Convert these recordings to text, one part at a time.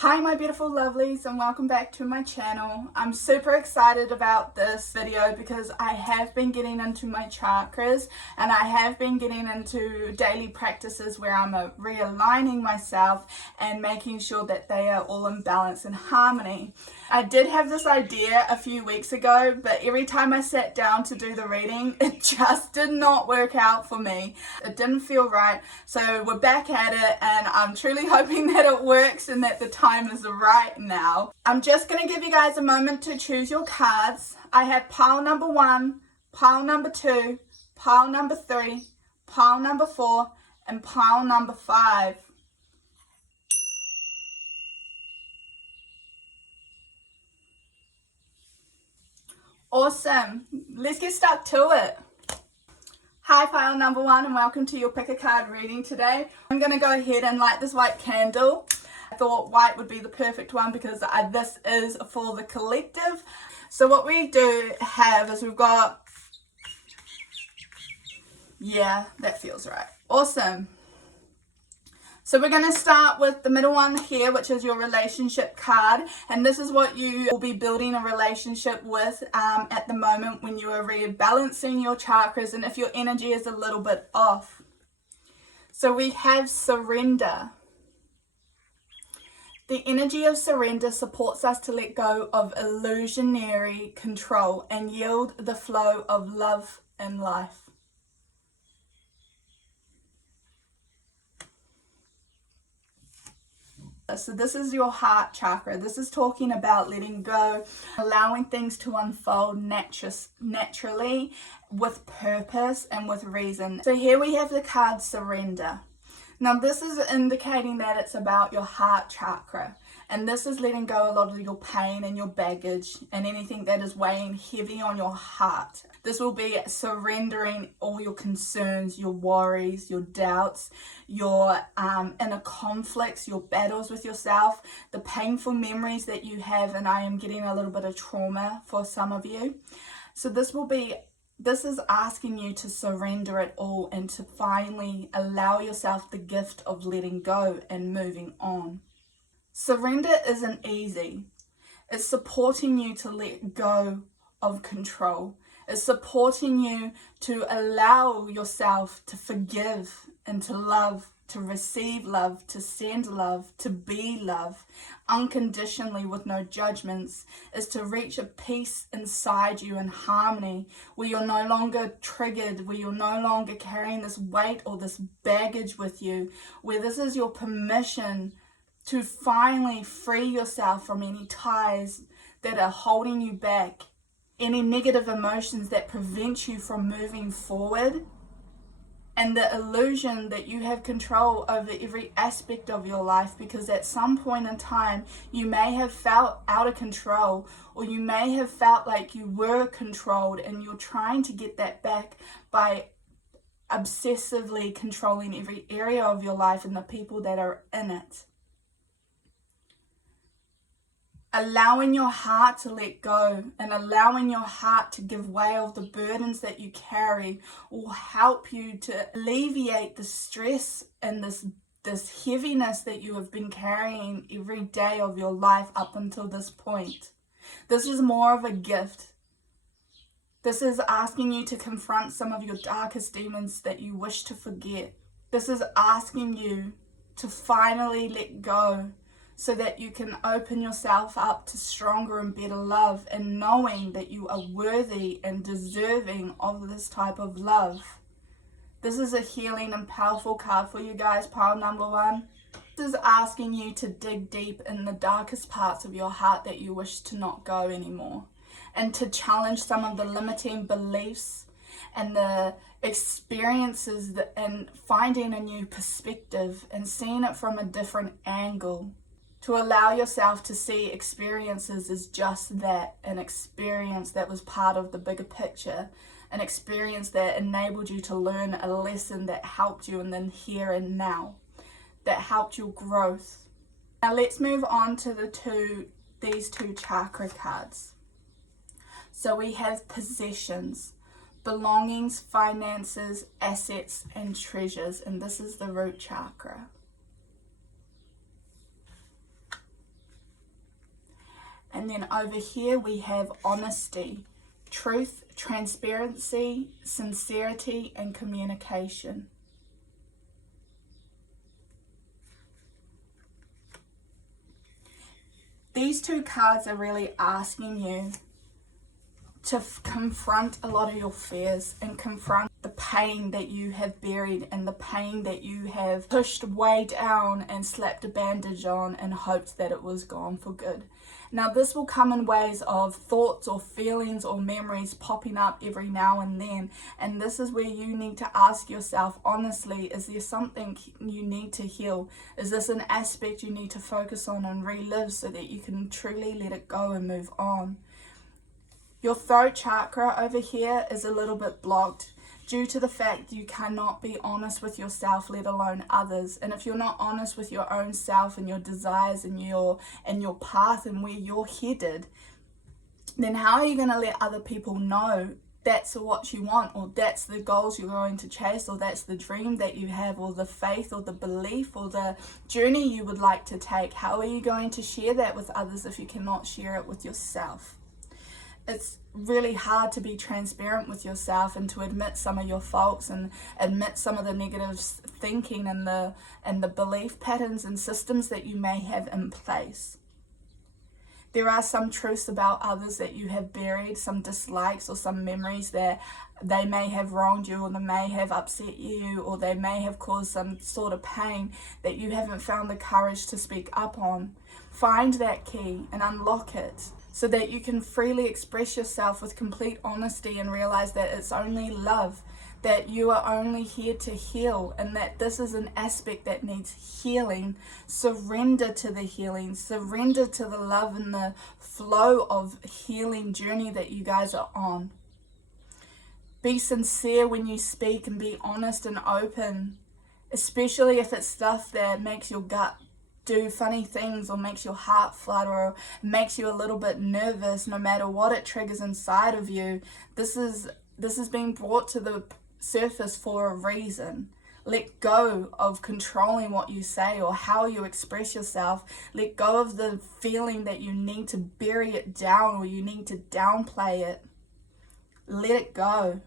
Hi my beautiful lovelies, and welcome back to my channel. I'm super excited about this video because I have been getting into my chakras and I have been getting into daily practices where I'm realigning myself and making sure that they are all in balance and harmony. I did have this idea a few weeks ago, but every time I sat down to do the reading, it just did not work out for me. It didn't feel right, so we're back at it and I'm truly hoping that it works and that the time is right now. I'm just going to give you guys a moment to choose your cards. I have pile number 1, pile number 2, pile number 3, pile number 4, and pile number 5. Awesome. Let's get stuck to it. Hi pile number 1 and welcome to your pick a card reading today. I'm going to go ahead and light this white candle. I thought white would be the perfect one because this is for the collective. So what we do have is we've got, yeah, that feels right. Awesome. So we're going to start with the middle one here, which is your relationship card. And this is what you will be building a relationship with at the moment when you are rebalancing your chakras and if your energy is a little bit off. So we have surrender. The energy of surrender supports us to let go of illusionary control and yield the flow of love and life. So this is your heart chakra. This is talking about letting go, allowing things to unfold naturally with purpose and with reason. So here we have the card surrender. Now this is indicating that it's about your heart chakra, and this is letting go a lot of your pain and your baggage and anything that is weighing heavy on your heart. This will be surrendering all your concerns, your worries, your doubts, your inner conflicts, your battles with yourself, the painful memories that you have, and I am getting a little bit of trauma for some of you. So this is asking you to surrender it all and to finally allow yourself the gift of letting go and moving on. Surrender isn't easy. It's supporting you to let go of control. It's supporting you to allow yourself to forgive and to love, to receive love, to send love, to be love unconditionally with no judgments. Is to reach a peace inside you and harmony where you're no longer triggered, where you're no longer carrying this weight or this baggage with you, where this is your permission to finally free yourself from any ties that are holding you back, any negative emotions that prevent you from moving forward, and the illusion that you have control over every aspect of your life, because at some point in time you may have felt out of control, or you may have felt like you were controlled and you're trying to get that back by obsessively controlling every area of your life and the people that are in it. Allowing your heart to let go and allowing your heart to give way of the burdens that you carry will help you to alleviate the stress and this heaviness that you have been carrying every day of your life up until this point. This is more of a gift. This is asking you to confront some of your darkest demons that you wish to forget. This is asking you to finally let go, so that you can open yourself up to stronger and better love, and knowing that you are worthy and deserving of this type of love. This is a healing and powerful card for you guys, pile number 1. This is asking you to dig deep in the darkest parts of your heart that you wish to not go anymore, and to challenge some of the limiting beliefs and the experiences and finding a new perspective and seeing it from a different angle. To allow yourself to see experiences as just that, an experience that was part of the bigger picture, an experience that enabled you to learn a lesson that helped you in the here and now, that helped your growth. Now let's move on to these two chakra cards. So we have possessions, belongings, finances, assets, and treasures, and this is the root chakra. And then over here we have honesty, truth, transparency, sincerity, and communication. These two cards are really asking you to confront a lot of your fears and confront the pain that you have buried and the pain that you have pushed way down and slapped a bandage on and hoped that it was gone for good. Now this will come in ways of thoughts or feelings or memories popping up every now and then, and this is where you need to ask yourself honestly, is there something you need to heal? Is this an aspect you need to focus on and relive so that you can truly let it go and move on? Your throat chakra over here is a little bit blocked due to the fact you cannot be honest with yourself, let alone others. And if you're not honest with your own self and your desires and your path and where you're headed, then how are you going to let other people know that's what you want, or that's the goals you're going to chase, or that's the dream that you have, or the faith or the belief or the journey you would like to take? How are you going to share that with others if you cannot share it with yourself? It's really hard to be transparent with yourself and to admit some of your faults and admit some of the negative thinking and the belief patterns and systems that you may have in place. There are some truths about others that you have buried, some dislikes or some memories that they may have wronged you, or they may have upset you, or they may have caused some sort of pain that you haven't found the courage to speak up on. Find that key and unlock it, so that you can freely express yourself with complete honesty and realize that it's only love, that you are only here to heal, and that this is an aspect that needs healing. Surrender to the healing, surrender to the love and the flow of healing journey that you guys are on. Be sincere when you speak and be honest and open, especially if it's stuff that makes your gut do funny things or makes your heart flutter or makes you a little bit nervous. No matter what it triggers inside of you, this is being brought to the surface for a reason. Let go of controlling what you say or how you express yourself. Let go of the feeling that you need to bury it down or you need to downplay it. Let it go.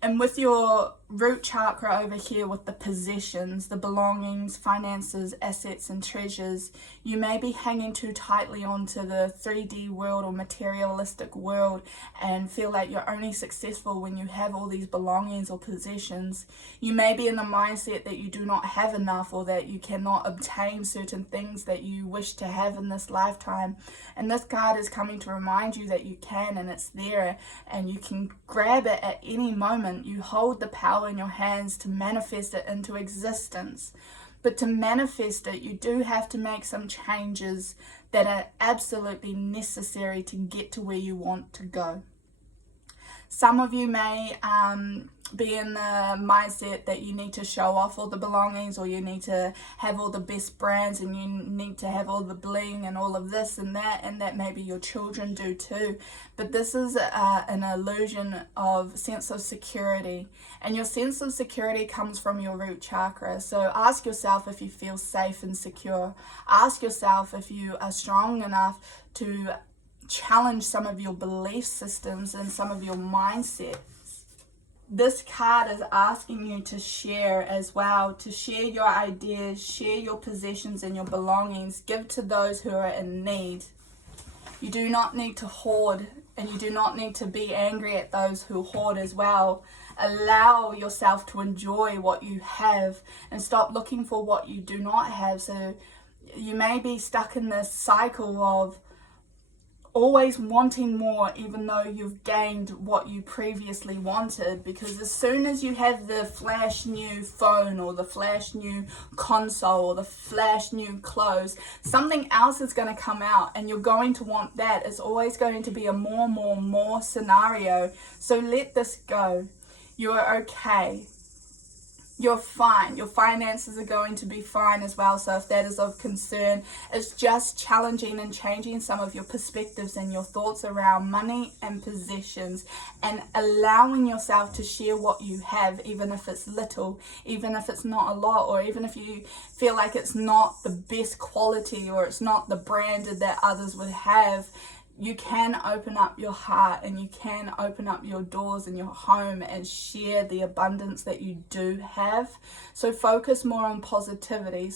And with your root chakra over here, with the possessions, the belongings, finances, assets and treasures, you may be hanging too tightly onto the 3D world or materialistic world and feel like you're only successful when you have all these belongings or possessions. You may be in the mindset that you do not have enough, or that you cannot obtain certain things that you wish to have in this lifetime. And this card is coming to remind you that you can, and it's there, and you can grab it at any moment. You hold the power in your hands to manifest it into existence. But to manifest it, you do have to make some changes that are absolutely necessary to get to where you want to go. Some of you may be in the mindset that you need to show off all the belongings, or you need to have all the best brands, and you need to have all the bling and all of this and that maybe your children do too. But this is an illusion of sense of security, and your sense of security comes from your root chakra. So ask yourself if you feel safe and secure. Ask yourself if you are strong enough to challenge some of your belief systems and some of your mindsets. This card is asking you to share as well, to share your ideas, share your possessions and your belongings, give to those who are in need. You do not need to hoard, and you do not need to be angry at those who hoard as well. Allow yourself to enjoy what you have and stop looking for what you do not have. So you may be stuck in this cycle of always wanting more, even though you've gained what you previously wanted, because as soon as you have the flash new phone or the flash new console or the flash new clothes, something else is going to come out and you're going to want that. It's always going to be a more scenario. So let this go. You are okay. you're fine. Your finances are going to be fine as well. So if that is of concern, it's just challenging and changing some of your perspectives and your thoughts around money and possessions, and allowing yourself to share what you have, even if it's little, even if it's not a lot, or even if you feel like it's not the best quality or it's not the branded that others would have. You can open up your heart and you can open up your doors in your home and share the abundance that you do have. So focus more on positivity.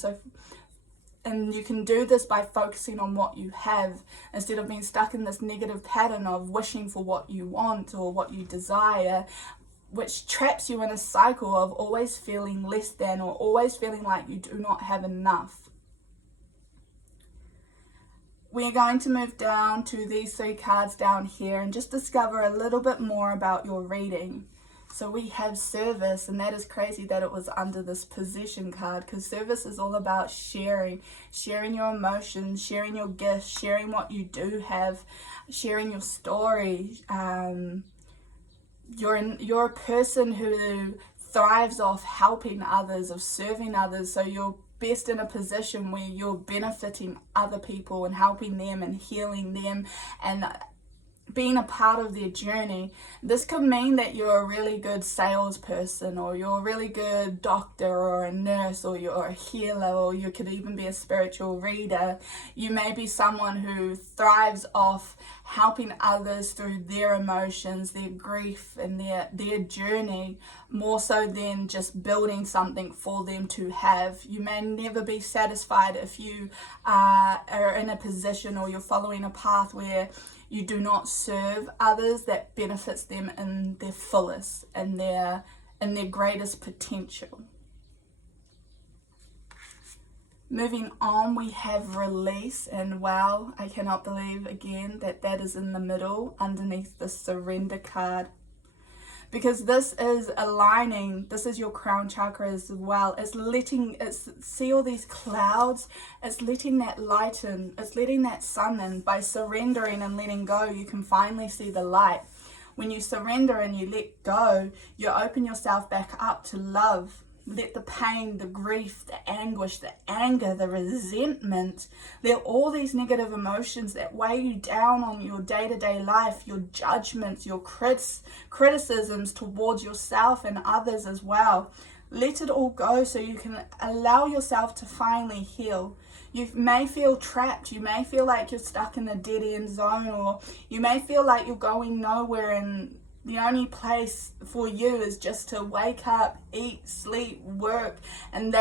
And you can do this by focusing on what you have, instead of being stuck in this negative pattern of wishing for what you want or what you desire, which traps you in a cycle of always feeling less than, or always feeling like you do not have enough. We're going to move down to these 3 cards down here and just discover a little bit more about your reading. So we have service, and that is crazy that it was under this possession card, because service is all about sharing your emotions, sharing your gifts, sharing what you do have, sharing your story. You're a person who thrives off helping others, of serving others, so you're best in a position where you're benefiting other people and helping them and healing them and being a part of their journey. This could mean that you're a really good salesperson, or you're a really good doctor or a nurse, or you're a healer, or you could even be a spiritual reader. You may be someone who thrives off helping others through their emotions, their grief, and their journey, more so than just building something for them to have. You may never be satisfied if you are in a position, or you're following a path where you do not serve others that benefits them in their fullest and their greatest potential. Moving on, we have release, and wow, I cannot believe again that is in the middle underneath the surrender card, because this is aligning. This is your crown chakra as well. See all these clouds, it's letting that light in, it's letting that sun in. By surrendering and letting go, you can finally see the light. When you surrender and you let go, you open yourself back up to love. Let the pain, the grief, the anguish, the anger, the resentment, let all these negative emotions that weigh you down on your day-to-day life, your judgments, your criticisms towards yourself and others as well. Let it all go so you can allow yourself to finally heal. You may feel trapped. You may feel like you're stuck in a dead-end zone, or you may feel like you're going nowhere, and the only place for you is just to wake up, eat, sleep, work, and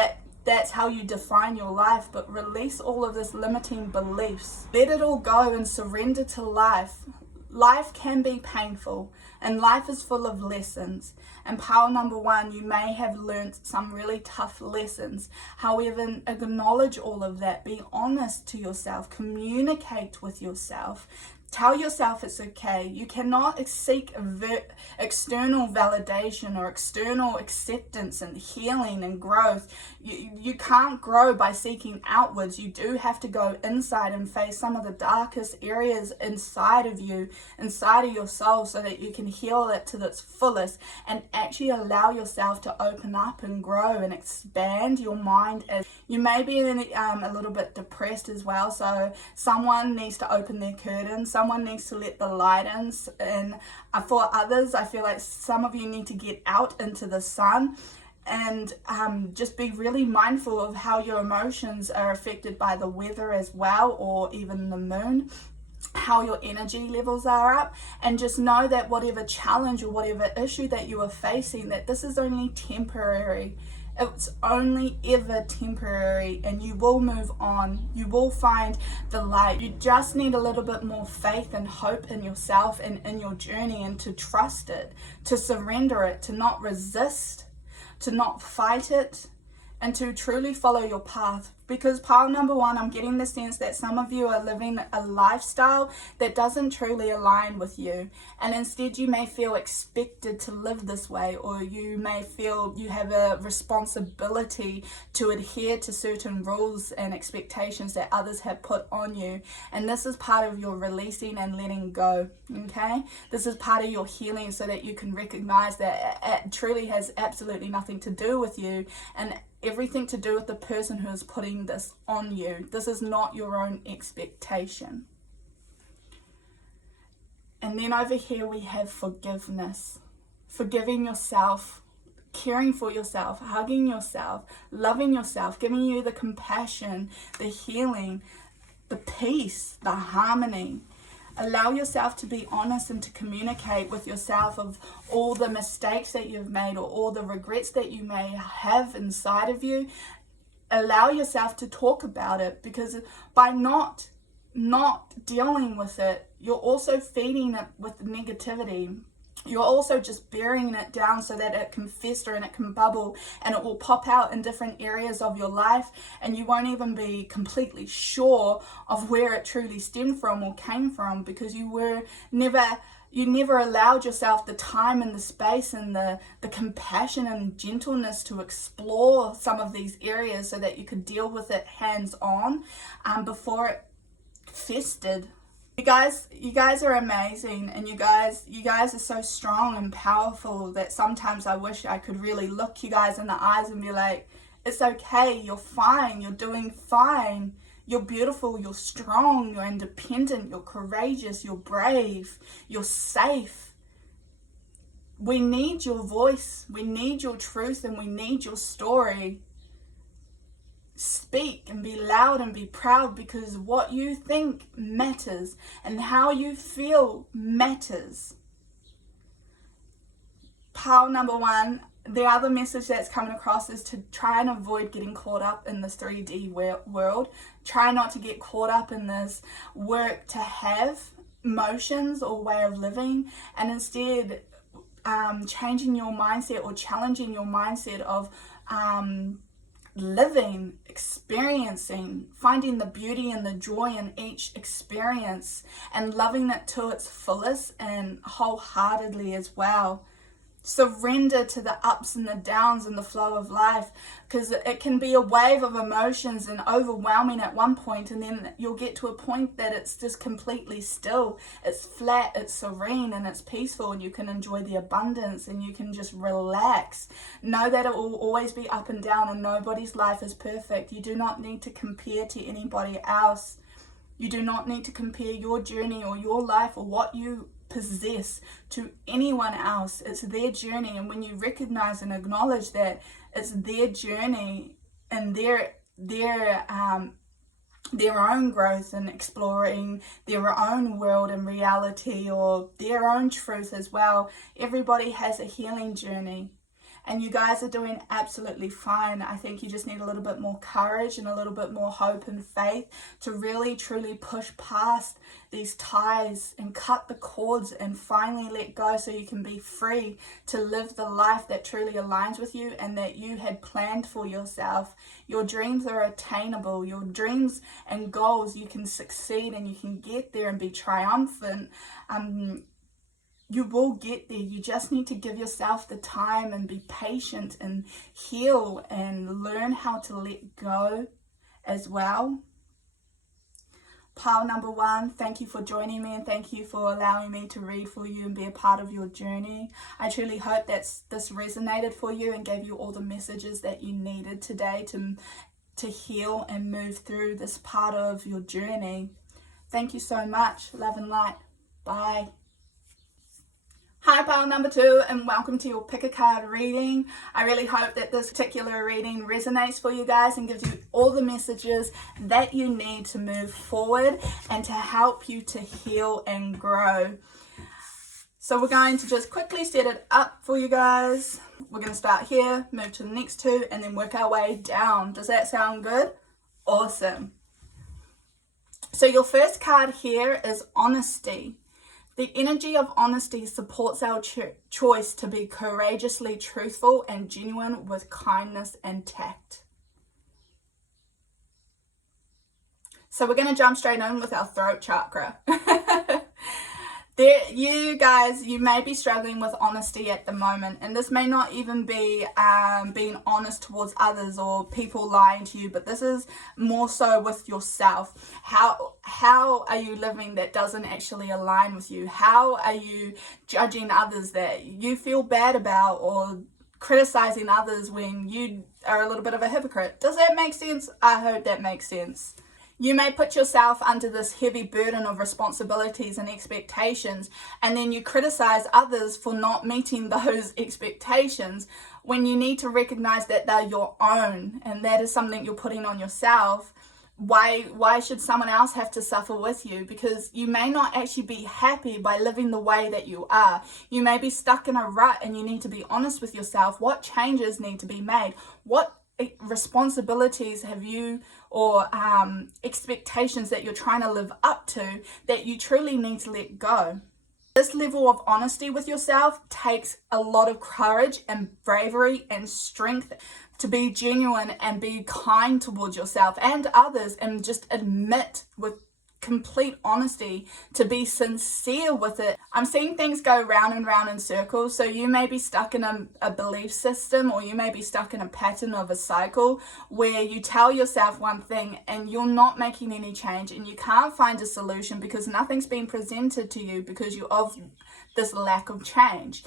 that's how you define your life. But release all of this limiting beliefs. Let it all go and surrender to life. Life can be painful, and life is full of lessons. And power number 1, you may have learned some really tough lessons. However, acknowledge all of that. Be honest to yourself. Communicate with yourself. Tell yourself it's okay. You cannot seek external validation or external acceptance and healing and growth. You can't grow by seeking outwards. You do have to go inside and face some of the darkest areas inside of you, inside of your soul, so that you can heal it to its fullest and actually allow yourself to open up and grow and expand your mind. As you may be a little bit depressed as well, so someone needs to open their curtains. Someone needs to let the light in. And for others, I feel like some of you need to get out into the sun and just be really mindful of how your emotions are affected by the weather as well, or even the moon, how your energy levels are up. And just know that whatever challenge or whatever issue that you are facing, that this is only temporary. It's only ever temporary, and you will move on. You will find the light. You just need a little bit more faith and hope in yourself and in your journey, and to trust it, to surrender it, to not resist, to not fight it, and to truly follow your path. Because pile number one, I'm getting the sense that some of you are living a lifestyle that doesn't truly align with you, and instead you may feel expected to live this way, or you may feel you have a responsibility to adhere to certain rules and expectations that others have put on you. And this is part of your releasing and letting go, okay? This is part of your healing, so that you can recognize that it truly has absolutely nothing to do with you, and everything to do with the person who is putting this on you. This is not your own expectation. And then over here we have forgiveness. Forgiving yourself, caring for yourself, hugging yourself, loving yourself, giving you the compassion, the healing, the peace, the harmony. Allow yourself to be honest and to communicate with yourself of all the mistakes that you've made, or all the regrets that you may have inside of you. Allow yourself to talk about it, because by not dealing with it, you're also feeding it with negativity. You're also just burying it down so that it can fester and it can bubble, and it will pop out in different areas of your life, and you won't even be completely sure of where it truly stemmed from or came from, because you never allowed yourself the time and the space and the compassion and gentleness to explore some of these areas so that you could deal with it hands-on before it festered. You guys are amazing, and you guys are so strong and powerful that sometimes I wish I could really look you guys in the eyes and be like, it's okay, you're fine, you're doing fine, you're beautiful, you're strong, you're independent, you're courageous, you're brave, you're safe. We need your voice, we need your truth, and we need your story. Speak and be loud and be proud, because what you think matters and how you feel matters. Pile number one, the other message that's coming across is to try and avoid getting caught up in this 3D world. Try not to get caught up in this work to have motions or way of living, and instead changing your mindset or challenging your mindset of living, experiencing, finding the beauty and the joy in each experience, and loving it to its fullest and wholeheartedly as well. Surrender to the ups and the downs and the flow of life, because it can be a wave of emotions and overwhelming at one point, and then you'll get to a point that it's just completely still. It's flat, it's serene, and it's peaceful, and you can enjoy the abundance and you can just relax. Know that it will always be up and down, and nobody's life is perfect. You do not need to compare to anybody else. You do not need to compare your journey or your life or what you possess to anyone else. It's their journey, and when you recognize and acknowledge that it's their journey and their own growth and exploring their own world and reality, or their own truth as well, everybody has a healing journey. And you guys are doing absolutely fine. I think you just need a little bit more courage and a little bit more hope and faith to really truly push past these ties and cut the cords and finally let go, so you can be free to live the life that truly aligns with you and that you had planned for yourself. Your dreams are attainable. Your dreams and goals, you can succeed and you can get there and be triumphant. You will get there. You just need to give yourself the time and be patient and heal and learn how to let go as well. Pile number one, thank you for joining me, and thank you for allowing me to read for you and be a part of your journey. I truly hope that this resonated for you and gave you all the messages that you needed today to heal and move through this part of your journey. Thank you so much. Love and light. Bye. Hi pile number two, and welcome to your pick a card reading. I really hope that this particular reading resonates for you guys and gives you all the messages that you need to move forward and to help you to heal and grow. So we're going to just quickly set it up for you guys. We're going to start here, move to the next two, and then work our way down. Does that sound good? Awesome. So your first card here is honesty. The energy of honesty supports our choice to be courageously truthful and genuine with kindness and tact. So we're going to jump straight in with our throat chakra. You guys, you may be struggling with honesty at the moment, and this may not even be being honest towards others or people lying to you, but this is more so with yourself. How are you living that doesn't actually align with you? How are you judging others that you feel bad about, or criticizing others when you are a little bit of a hypocrite? Does that make sense? I hope that makes sense. You may put yourself under this heavy burden of responsibilities and expectations, and then you criticize others for not meeting those expectations when you need to recognize that they're your own, and that is something you're putting on yourself. Why should someone else have to suffer with you? Because you may not actually be happy by living the way that you are. You may be stuck in a rut, and you need to be honest with yourself. What changes need to be made? What responsibilities have you, or expectations that you're trying to live up to, that you truly need to let go? This level of honesty with yourself takes a lot of courage and bravery and strength to be genuine and be kind towards yourself and others, and just admit with complete honesty, to be sincere with it. I'm seeing things go round and round in circles. So you may be stuck in a belief system, or you may be stuck in a pattern of a cycle where you tell yourself one thing and you're not making any change, and you can't find a solution because nothing's been presented to you because of this lack of change.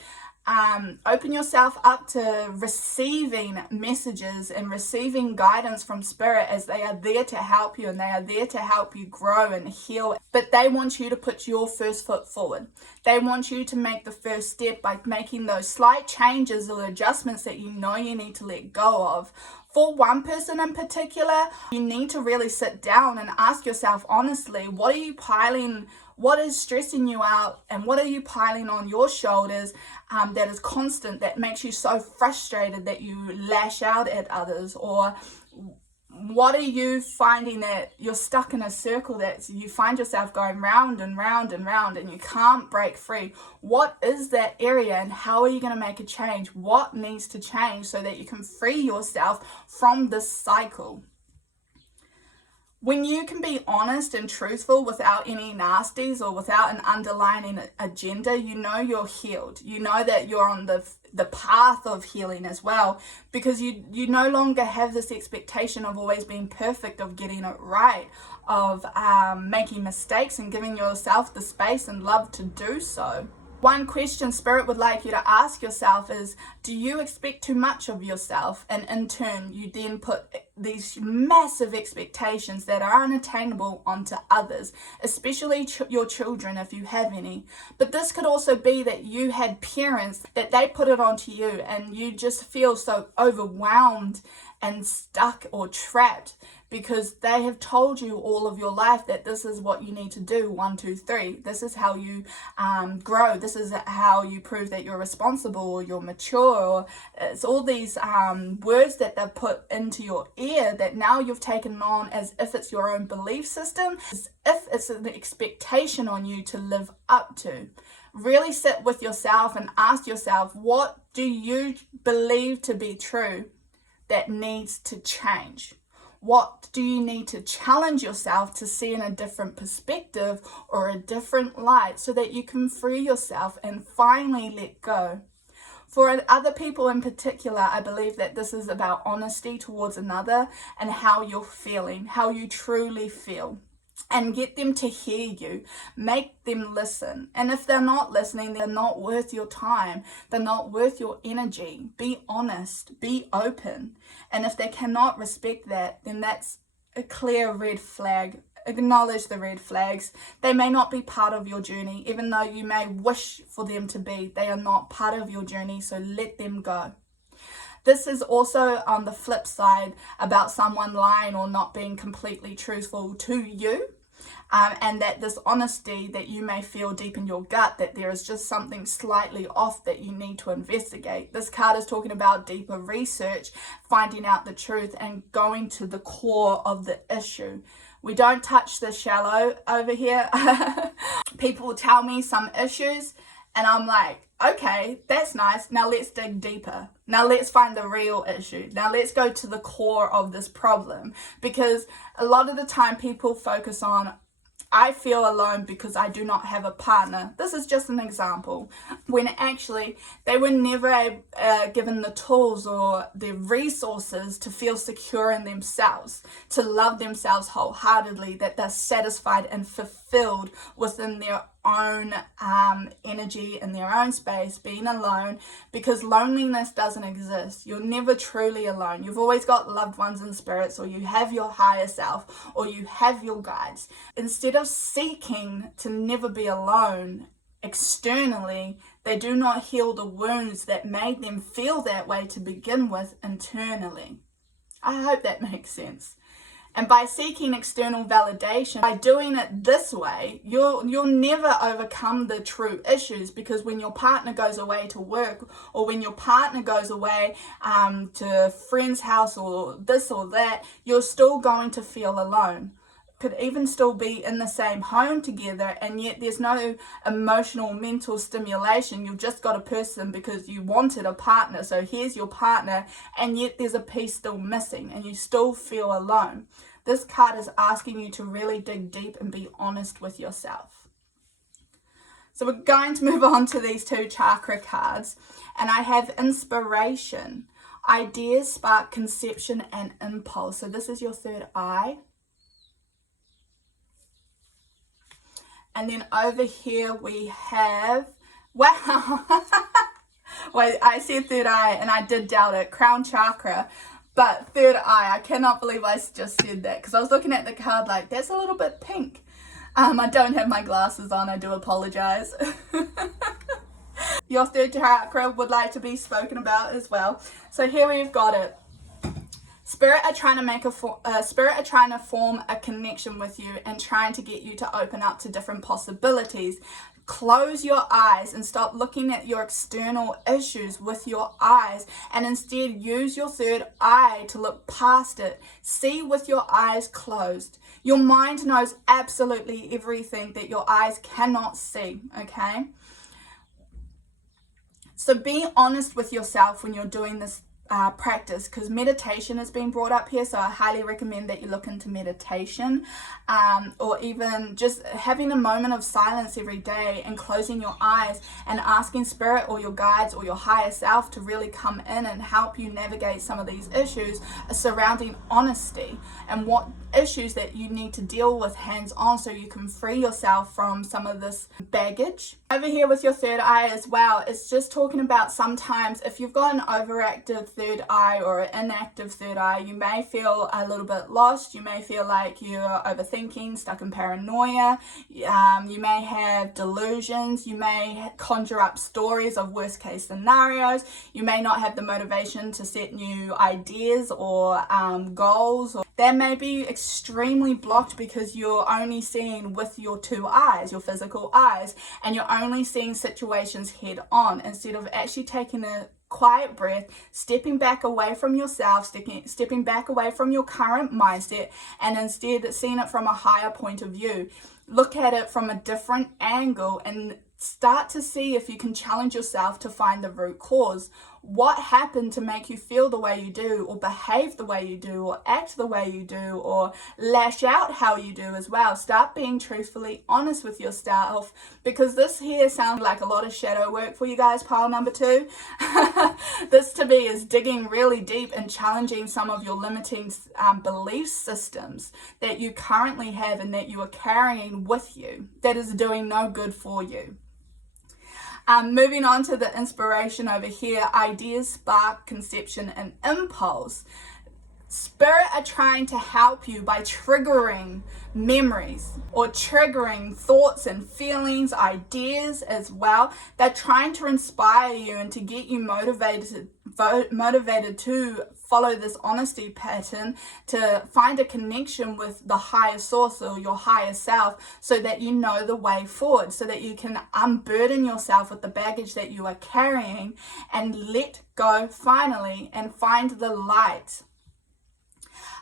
Open yourself up to receiving messages and receiving guidance from spirit, as they are there to help you, and they are there to help you grow and heal. But they want you to put your first foot forward. They want you to make the first step by making those slight changes or adjustments that you know you need to let go of. For one person in particular, you need to really sit down and ask yourself honestly, what are you piling? What is stressing you out, and what are you piling on your shoulders that is constant, that makes you so frustrated that you lash out at others? Or what are you finding that you're stuck in a circle that you find yourself going round and round and round, and you can't break free? What is that area, and how are you going to make a change? What needs to change so that you can free yourself from this cycle? When you can be honest and truthful without any nasties or without an underlying agenda, you know you're healed. You know that you're on the path of healing as well, because you no longer have this expectation of always being perfect, of getting it right, of making mistakes, and giving yourself the space and love to do so. One question Spirit would like you to ask yourself is, do you expect too much of yourself? And in turn, you then put these massive expectations that are unattainable onto others, especially your children if you have any. But this could also be that you had parents that they put it onto you, and you just feel so overwhelmed and stuck or trapped because they have told you all of your life that this is what you need to do, 1, 2, 3. This is how you grow. This is how you prove that you're responsible or you're mature. Or it's all these words that they've put into your ear that now you've taken on as if it's your own belief system, as if it's an expectation on you to live up to. Really sit with yourself and ask yourself, what do you believe to be true that needs to change? What do you need to challenge yourself to see in a different perspective or a different light so that you can free yourself and finally let go? For other people in particular, I believe that this is about honesty towards another and how you're feeling, how you truly feel. And get them to hear you, make them listen. And if they're not listening, they're not worth your time, they're not worth your energy. Be honest, be open. And if they cannot respect that, then that's a clear red flag. Acknowledge the red flags. They may not be part of your journey, even though you may wish for them to be. They are not part of your journey, so let them go. This is also on the flip side about someone lying or not being completely truthful to you. And that this honesty that you may feel deep in your gut, that there is just something slightly off that you need to investigate. This card is talking about deeper research, finding out the truth and going to the core of the issue. We don't touch the shallow over here. People will tell me some issues and I'm like, okay, that's nice. Now let's dig deeper. Now let's find the real issue. Now let's go to the core of this problem, because a lot of the time people focus on, I feel alone because I do not have a partner. This is just an example, when actually they were never given the tools or the resources to feel secure in themselves, to love themselves wholeheartedly, that they're satisfied and fulfilled within their own energy, in their own space, being alone, because loneliness doesn't exist. You're never truly alone. You've always got loved ones and spirits, or you have your higher self, or you have your guides. Instead of seeking to never be alone externally, they do not heal the wounds that made them feel that way to begin with internally. I hope that makes sense. And by seeking external validation, by doing it this way, you'll never overcome the true issues, because when your partner goes away to work, or when your partner goes away to a friend's house or this or that, you're still going to feel alone. Could even still be in the same home together, and yet there's no emotional, mental stimulation. You've just got a person because you wanted a partner, so here's your partner, and yet there's a piece still missing and you still feel alone. This card is asking you to really dig deep and be honest with yourself. So we're going to move on to these two chakra cards, and I have inspiration. Ideas spark conception and impulse. So this is your third eye. And then over here we have, wow, wait, I said third eye and I did doubt it, crown chakra, but third eye, I cannot believe I just said that, because I was looking at the card like, that's a little bit pink. I don't have my glasses on, I do apologize. Your third chakra would like to be spoken about as well. So here we've got it. Spirit are trying to form a connection with you and trying to get you to open up to different possibilities. Close your eyes and stop looking at your external issues with your eyes, and instead use your third eye to look past it. See with your eyes closed. Your mind knows absolutely everything that your eyes cannot see, okay? So be honest with yourself when you're doing this practice, because meditation has been brought up here, so I highly recommend that you look into meditation, or even just having a moment of silence every day and closing your eyes and asking spirit or your guides or your higher self to really come in and help you navigate some of these issues surrounding honesty and what issues that you need to deal with hands-on, so you can free yourself from some of this baggage. Over here with your third eye as well, it's just talking about sometimes if you've got an overactive third eye or an inactive third eye, you may feel a little bit lost. You may feel like you're overthinking, stuck in paranoia. You may have delusions. You may conjure up stories of worst case scenarios. You may not have the motivation to set new ideas or goals. That may be extremely blocked because you're only seeing with your two eyes, your physical eyes, and you're only seeing situations head on instead of actually taking a quiet breath, stepping back away from yourself, stepping back away from your current mindset, and instead seeing it from a higher point of view. Look at it from a different angle and start to see if you can challenge yourself to find the root cause. What happened to make you feel the way you do, or behave the way you do, or act the way you do, or lash out how you do as well? Start being truthfully honest with yourself, because this here sounds like a lot of shadow work for you guys, pile number 2. This to me is digging really deep and challenging some of your limiting belief systems that you currently have and that you are carrying with you that is doing no good for you. Moving on to the inspiration over here, ideas spark conception and impulse. Spirit are trying to help you by triggering memories or triggering thoughts and feelings, ideas as well. They're trying to inspire you and to get you motivated to follow this honesty pattern, to find a connection with the higher source or your higher self, so that you know the way forward, so that you can unburden yourself with the baggage that you are carrying and let go finally and find the light.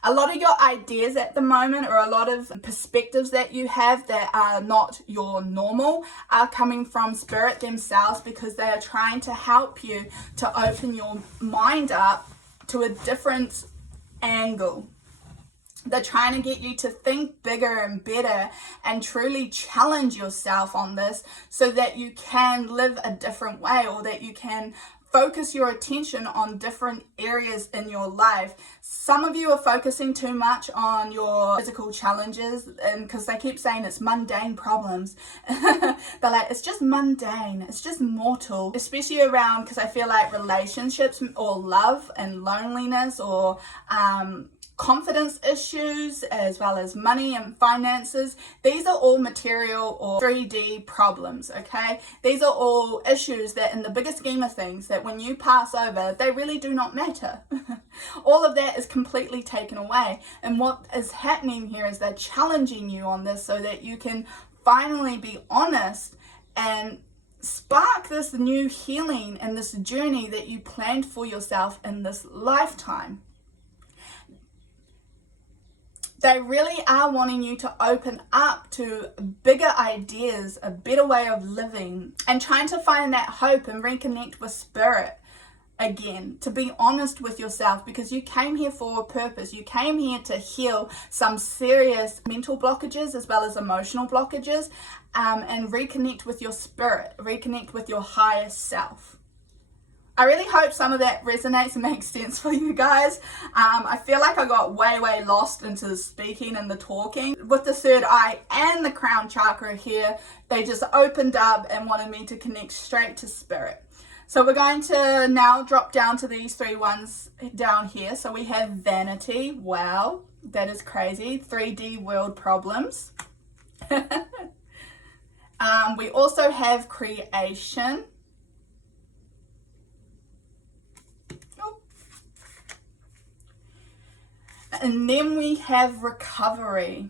A lot of your ideas at the moment, or a lot of perspectives that you have that are not your normal, are coming from spirit themselves, because they are trying to help you to open your mind up to a different angle. They're trying to get you to think bigger and better and truly challenge yourself on this, so that you can live a different way, or that you can focus your attention on different areas in your life. Some of you are focusing too much on your physical challenges, and because they keep saying it's mundane problems. They're like, it's just mundane, it's just mortal, especially around, because I feel like relationships or love and loneliness, or confidence issues, as well as money and finances. These are all material or 3D problems, okay? These are all issues that in the bigger scheme of things, that when you pass over, they really do not matter. All of that is completely taken away. And what is happening here is they're challenging you on this, so that you can finally be honest and spark this new healing and this journey that you planned for yourself in this lifetime. They really are wanting you to open up to bigger ideas, a better way of living, and trying to find that hope and reconnect with spirit again, to be honest with yourself, because you came here for a purpose. You came here to heal some serious mental blockages as well as emotional blockages, and reconnect with your spirit, reconnect with your higher self. I really hope some of that resonates and makes sense for you guys. I feel like I got way lost into the speaking and the talking. With the third eye and the crown chakra here, they just opened up and wanted me to connect straight to spirit. So we're going to now drop down to these three ones down here. So we have vanity. Wow, that is crazy. 3D world problems. We also have creation. And then we have recovery.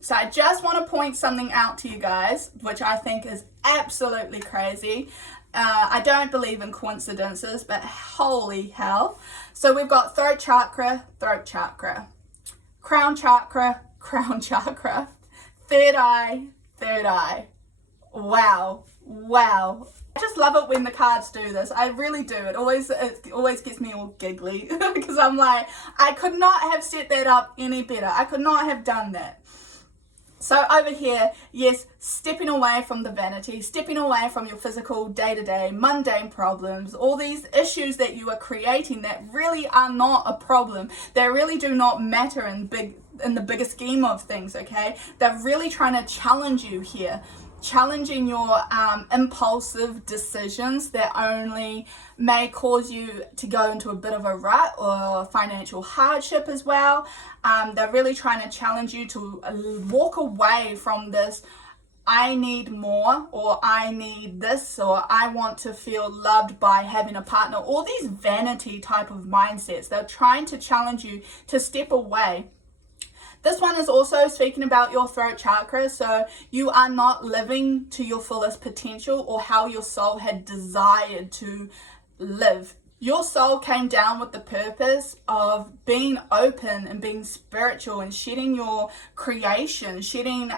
So I just want to point something out to you guys, which I think is absolutely crazy. I don't believe in coincidences, but holy hell. So we've got throat chakra, crown chakra, third eye. Wow. I just love it when the cards do this. I really do. It always gets me all giggly because I'm like, I could not have set that up any better. I could not have done that. So over here, yes, stepping away from the vanity, stepping away from your physical day-to-day mundane problems, all these issues that you are creating that really are not a problem. They really do not matter in the bigger scheme of things, okay? They're really trying to challenge you here. Challenging your impulsive decisions that only may cause you to go into a bit of a rut or financial hardship as well. They're really trying to challenge you to walk away from this, I need more, or I need this, or I want to feel loved by having a partner. All these vanity type of mindsets, they're trying to challenge you to step away. This one is also speaking about your throat chakra, so you are not living to your fullest potential or how your soul had desired to live. Your soul came down with the purpose of being open and being spiritual and shedding your creation, sharing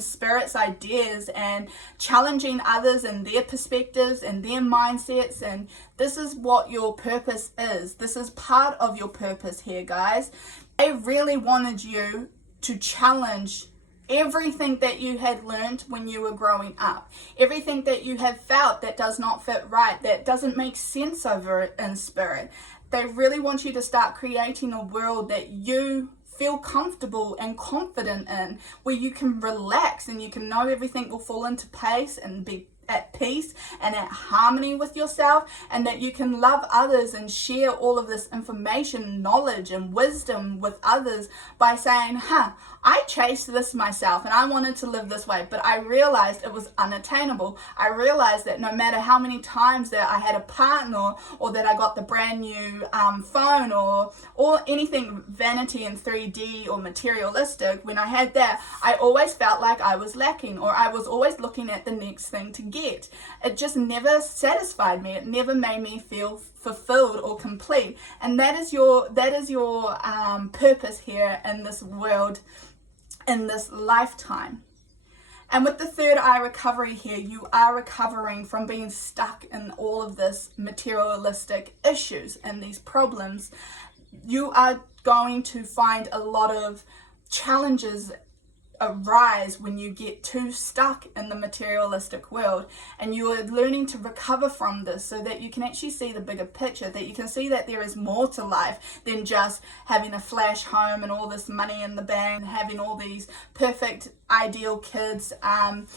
spirit's ideas and challenging others and their perspectives and their mindsets. And this is what your purpose is. This is part of your purpose here, guys. They really wanted you to challenge everything that you had learned when you were growing up, everything that you have felt that does not fit right, that doesn't make sense over in spirit. They really want you to start creating a world that you feel comfortable and confident in, where you can relax and you can know everything will fall into place and be at peace and at harmony with yourself, and that you can love others and share all of this information, knowledge and wisdom with others by saying, I chased this myself and I wanted to live this way, but I realized it was unattainable. I realized that no matter how many times that I had a partner, or that I got the brand new phone, or anything vanity and 3D or materialistic, when I had that, I always felt like I was lacking, or I was always looking at the next thing to get. It just never satisfied me. It never made me feel fulfilled or complete. And that is your purpose here in this world, in this lifetime. And with the third eye recovery here, you are recovering from being stuck in all of this materialistic issues and these problems. You are going to find a lot of challenges arise when you get too stuck in the materialistic world, and you are learning to recover from this so that you can actually see the bigger picture, that you can see that there is more to life than just having a flash home and all this money in the bank, having all these perfect ideal kids, and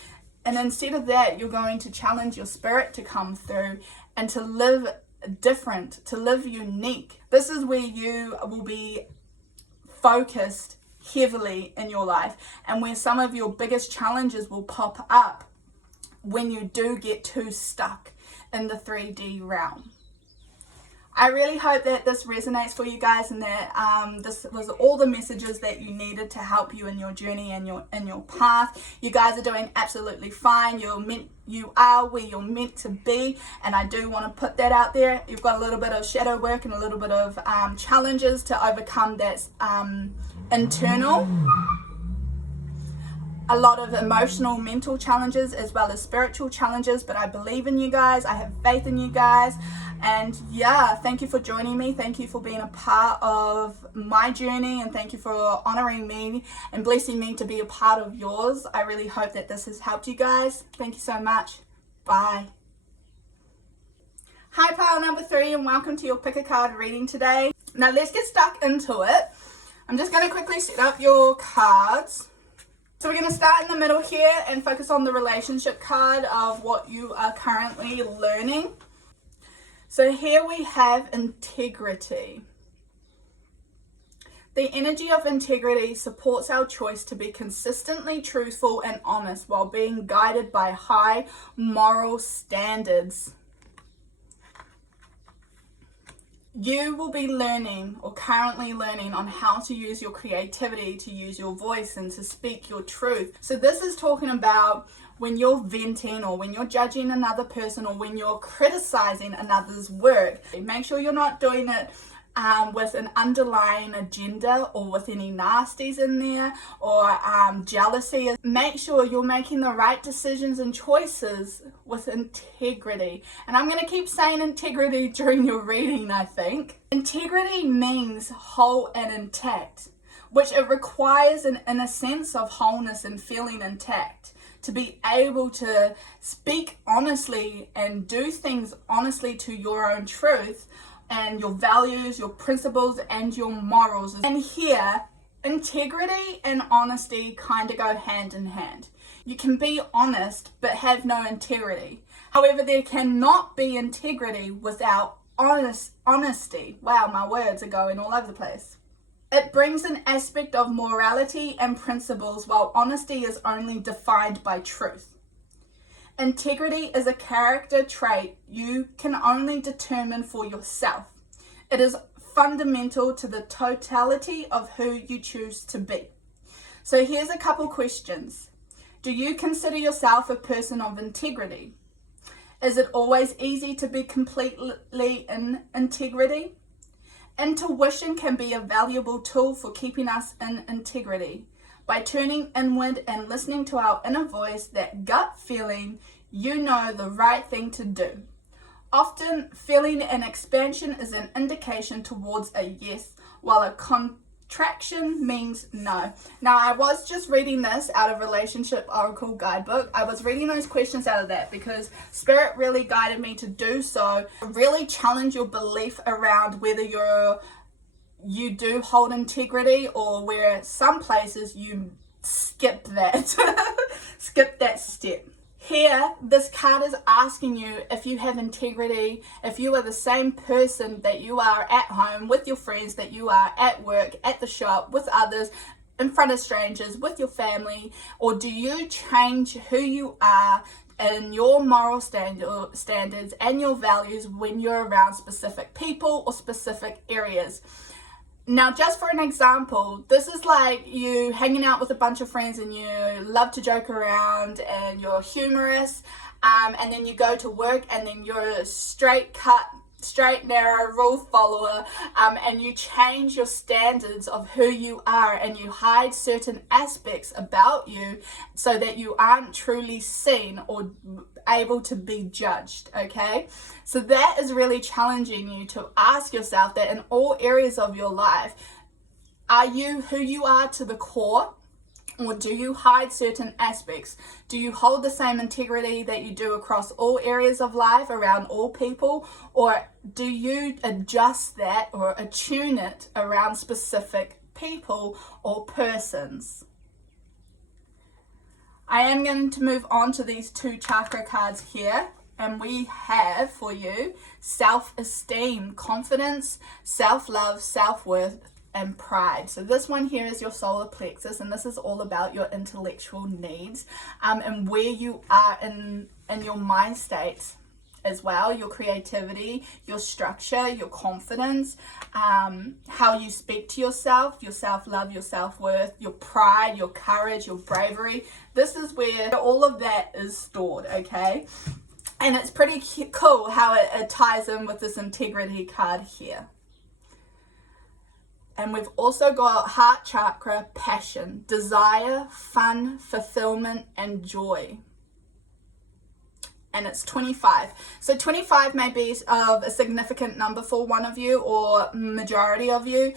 instead of that, you're going to challenge your spirit to come through and to live different, to live unique. This is where you will be focused heavily in your life, and where some of your biggest challenges will pop up when you do get too stuck in the 3D realm. I really hope that this resonates for you guys, and that this was all the messages that you needed to help you in your journey and your path. You guys are doing absolutely fine. You are where you're meant to be, and I do want to put that out there. You've got a little bit of shadow work and a little bit of challenges to overcome. That's internal, a lot of emotional, mental challenges, as well as spiritual challenges, but I believe in you guys. I have faith in you guys. And yeah, thank you for joining me. Thank you for being a part of my journey, and thank you for honoring me and blessing me to be a part of yours. I really hope that this has helped you guys. Thank you so much. Bye. Hi, pile number 3, and welcome to your pick a card reading today. Now let's get stuck into it. I'm just going to quickly set up your cards. So we're going to start in the middle here and focus on the relationship card of what you are currently learning. So here we have integrity. The energy of integrity supports our choice to be consistently truthful and honest while being guided by high moral standards. You will be learning, or currently learning, on how to use your creativity, to use your voice, and to speak your truth. So this is talking about when you're venting, or when you're judging another person, or when you're criticizing another's work. Make sure you're not doing it with an underlying agenda, or with any nasties in there, or jealousy. Make sure you're making the right decisions and choices with integrity. And I'm going to keep saying integrity during your reading, I think. Integrity means whole and intact, which it requires an inner sense of wholeness and feeling intact, to be able to speak honestly and do things honestly to your own truth, and your values, your principles, and your morals. And here, integrity and honesty kind of go hand in hand. You can be honest but have no integrity. However, there cannot be integrity without honesty. Wow, my words are going all over the place. It brings an aspect of morality and principles, while honesty is only defined by truth. Integrity is a character trait you can only determine for yourself. It is fundamental to the totality of who you choose to be. So here's a couple questions. Do you consider yourself a person of integrity? Is it always easy to be completely in integrity? Intuition can be a valuable tool for keeping us in integrity. By turning inward and listening to our inner voice, that gut feeling, you know the right thing to do. Often, feeling an expansion is an indication towards a yes, while a contraction means no. Now, I was just reading this out of Relationship Oracle Guidebook. I was reading those questions out of that because Spirit really guided me to do so. Really challenge your belief around whether you do hold integrity, or where some places you skip that skip that step. Here, this card is asking you if you have integrity, if you are the same person that you are at home with your friends, that you are at work, at the shop, with others, in front of strangers, with your family, or do you change who you are and your moral standards and your values when you're around specific people or specific areas? Now, just for an example, this is like you hanging out with a bunch of friends and you love to joke around and you're humorous, and then you go to work and then you're a straight, narrow rule follower, and you change your standards of who you are and you hide certain aspects about you so that you aren't truly seen or able to be judged, okay? So that is really challenging you to ask yourself that in all areas of your life, are you who you are to the core? Or do you hide certain aspects? Do you hold the same integrity that you do across all areas of life, around all people? Or do you adjust that or attune it around specific people or persons? I am going to move on to these 2 chakra cards here. And we have for you self-esteem, confidence, self-love, self-worth, and pride. So this one here is your solar plexus, and this is all about your intellectual needs, and where you are in your mind state as well, your creativity, your structure, your confidence, how you speak to yourself, your self-love, your self-worth, your pride, your courage, your bravery. This is where all of that is stored, okay? And it's pretty cool how it ties in with this integrity card here. And we've also got heart chakra, passion, desire, fun, fulfillment, and joy. And it's 25. So 25 may be of a significant number for one of you or majority of you.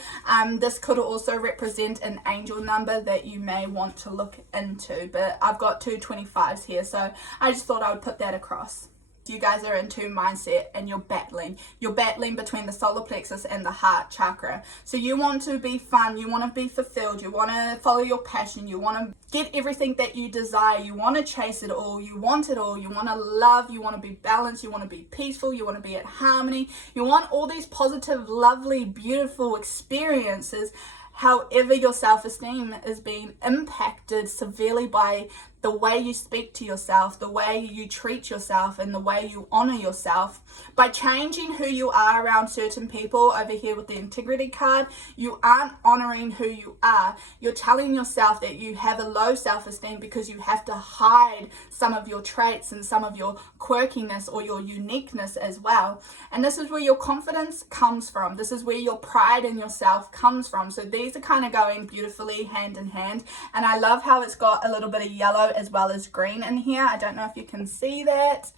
This could also represent an angel number that you may want to look into. But I've got 2 25s here, so I just thought I would put that across. You guys are into mindset and you're battling. You're battling between the solar plexus and the heart chakra. So you want to be fun, you want to be fulfilled, you want to follow your passion, you want to get everything that you desire, you want to chase it all, you want it all, you want to love, you want to be balanced, you want to be peaceful, you want to be at harmony, you want all these positive, lovely, beautiful experiences. However, your self-esteem is being impacted severely by the way you speak to yourself, the way you treat yourself, and the way you honor yourself. By changing who you are around certain people, over here with the integrity card, you aren't honoring who you are. You're telling yourself that you have a low self-esteem because you have to hide some of your traits and some of your quirkiness or your uniqueness as well. And this is where your confidence comes from. This is where your pride in yourself comes from. So these are kind of going beautifully hand in hand. And I love how it's got a little bit of yellow as well as green in here. I don't know if you can see that,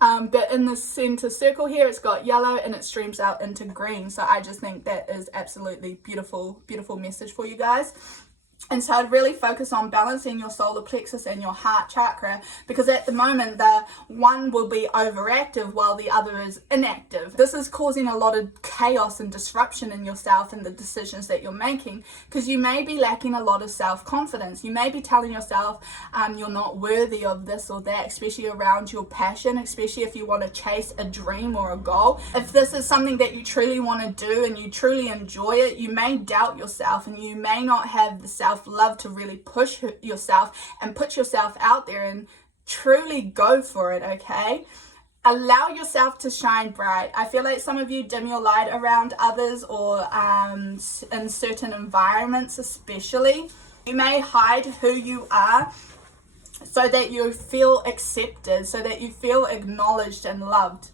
but in the center circle here it's got yellow and it streams out into green. So I just think that is absolutely beautiful message for you guys. And so I'd really focus on balancing your solar plexus and your heart chakra, because at the moment the one will be overactive while the other is inactive. This is causing a lot of chaos and disruption in yourself and the decisions that you're making, because you may be lacking a lot of self-confidence. You may be telling yourself you're not worthy of this or that, especially around your passion, especially if you want to chase a dream or a goal. If this is something that you truly want to do and you truly enjoy it, you may doubt yourself and you may not have the self-love to really push yourself and put yourself out there and truly go for it, okay? Allow yourself to shine bright. I feel like some of you dim your light around others or in certain environments especially. You may hide who you are so that you feel accepted, so that you feel acknowledged and loved.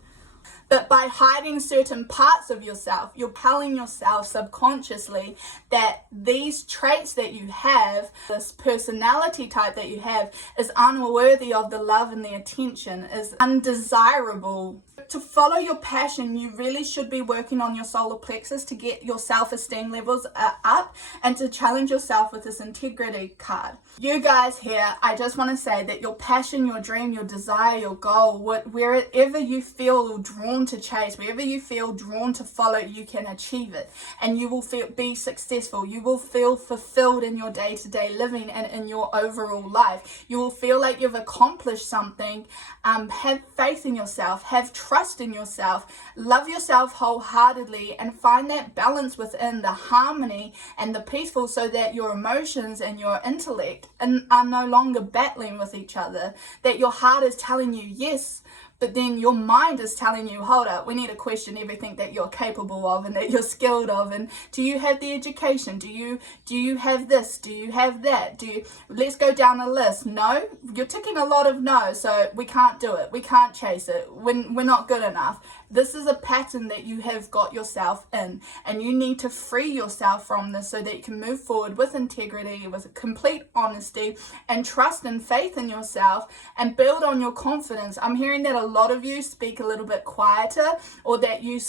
But by hiding certain parts of yourself, you're telling yourself subconsciously that these traits that you have, this personality type that you have, is unworthy of the love and the attention, is undesirable. To follow your passion, you really should be working on your solar plexus to get your self-esteem levels up and to challenge yourself with this integrity card. You guys here, I just want to say that your passion, your dream, your desire, your goal, wherever you feel drawn drawn to chase, wherever you feel drawn to follow, you can achieve it, and you will be successful. You will feel fulfilled in your day-to-day living and in your overall life. You will feel like you've accomplished something. Have faith in yourself, have trust in yourself, love yourself wholeheartedly, and find that balance within the harmony and the peaceful, so that your emotions and your intellect are no longer battling with each other, that your heart is telling you yes, but then your mind is telling you, hold up, we need to question everything that you're capable of and that you're skilled of. And do you have the education? Do you have this? Do you have that? Let's go down a list. No, you're ticking a lot of no, so we can't do it. We can't chase it. We're not good enough. This is a pattern that you have got yourself in, and you need to free yourself from this so that you can move forward with integrity, with complete honesty and trust and faith in yourself, and build on your confidence. I'm hearing that a lot of you speak a little bit quieter, or that you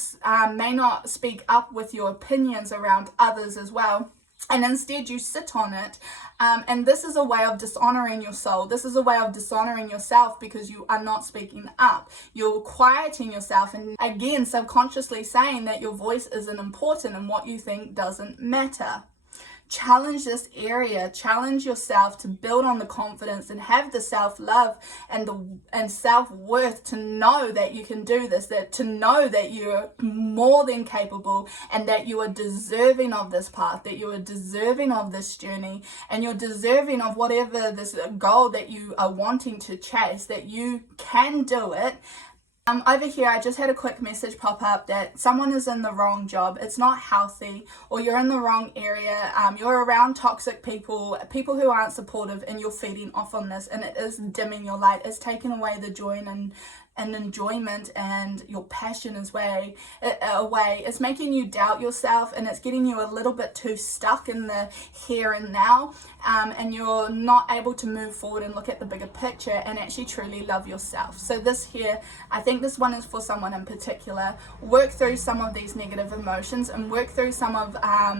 may not speak up with your opinions around others as well. And instead you sit on it, and this is a way of dishonoring your soul. This is a way of dishonoring yourself, because you are not speaking up. You're quieting yourself, and again subconsciously saying that your voice isn't important and what you think doesn't matter. Challenge this area. Challenge yourself to build on the confidence and have the self-love and self-worth to know that you can do this, that to know that you're more than capable, and that you are deserving of this path, that you are deserving of this journey, and you're deserving of whatever this goal that you are wanting to chase, that you can do it. Over here, I just had a quick message pop up that someone is in the wrong job. It's not healthy, or you're in the wrong area. You're around toxic people who aren't supportive, and you're feeding off on this, and it is dimming your light. It's taking away the joy and enjoyment and your passion away. It's making you doubt yourself, and it's getting you a little bit too stuck in the here and now, and you're not able to move forward and look at the bigger picture and actually truly love yourself. So this here, I think this one is for someone in particular. Work through some of these negative emotions and work through some of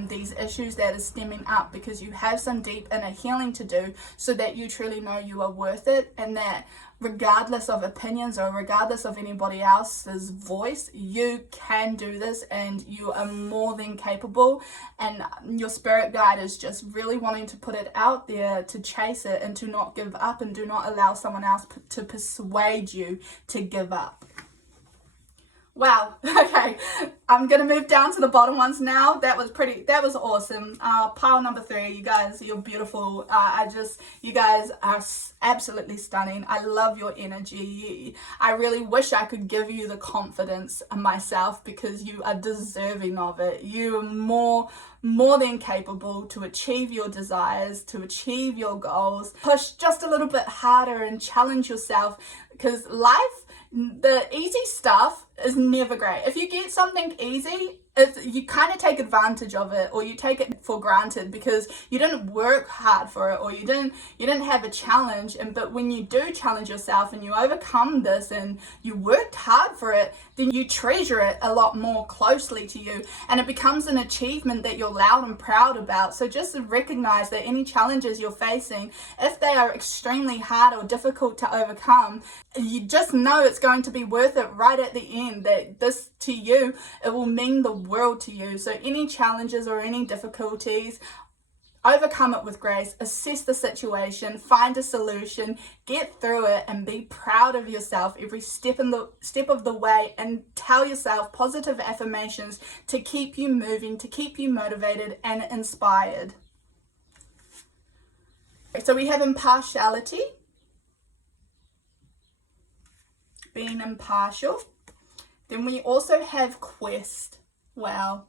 these issues that are stemming up, because you have some deep inner healing to do, so that you truly know you are worth it, and that regardless of opinions or regardless of anybody else's voice, you can do this, and you are more than capable. And your spirit guide is just really wanting to put it out there to chase it, and to not give up, and do not allow someone else to persuade you to give up. Wow. Okay, I'm gonna move down to the bottom ones now. That was awesome. Pile number 3, you guys, you're beautiful. You guys are absolutely stunning. I love your energy. I really wish I could give you the confidence myself, because you are deserving of it. You are more than capable to achieve your desires, to achieve your goals. Push just a little bit harder and challenge yourself, because life, the easy stuff is never great. If you get something easy, you kind of take advantage of it, or you take it for granted because you didn't work hard for it, or you didn't have a challenge. But when you do challenge yourself and you overcome this and you worked hard for it, then you treasure it a lot more closely to you, and it becomes an achievement that you're loud and proud about. So just recognize that any challenges you're facing, if they are extremely hard or difficult to overcome, you just know it's going to be worth it right at the end, that this to you, it will mean the world to you. So any challenges or any difficulties, overcome it with grace, assess the situation, find a solution, get through it, and be proud of yourself every step of the way, and tell yourself positive affirmations to keep you moving, to keep you motivated and inspired. So we have impartiality, being impartial. Then we also have quest. Wow,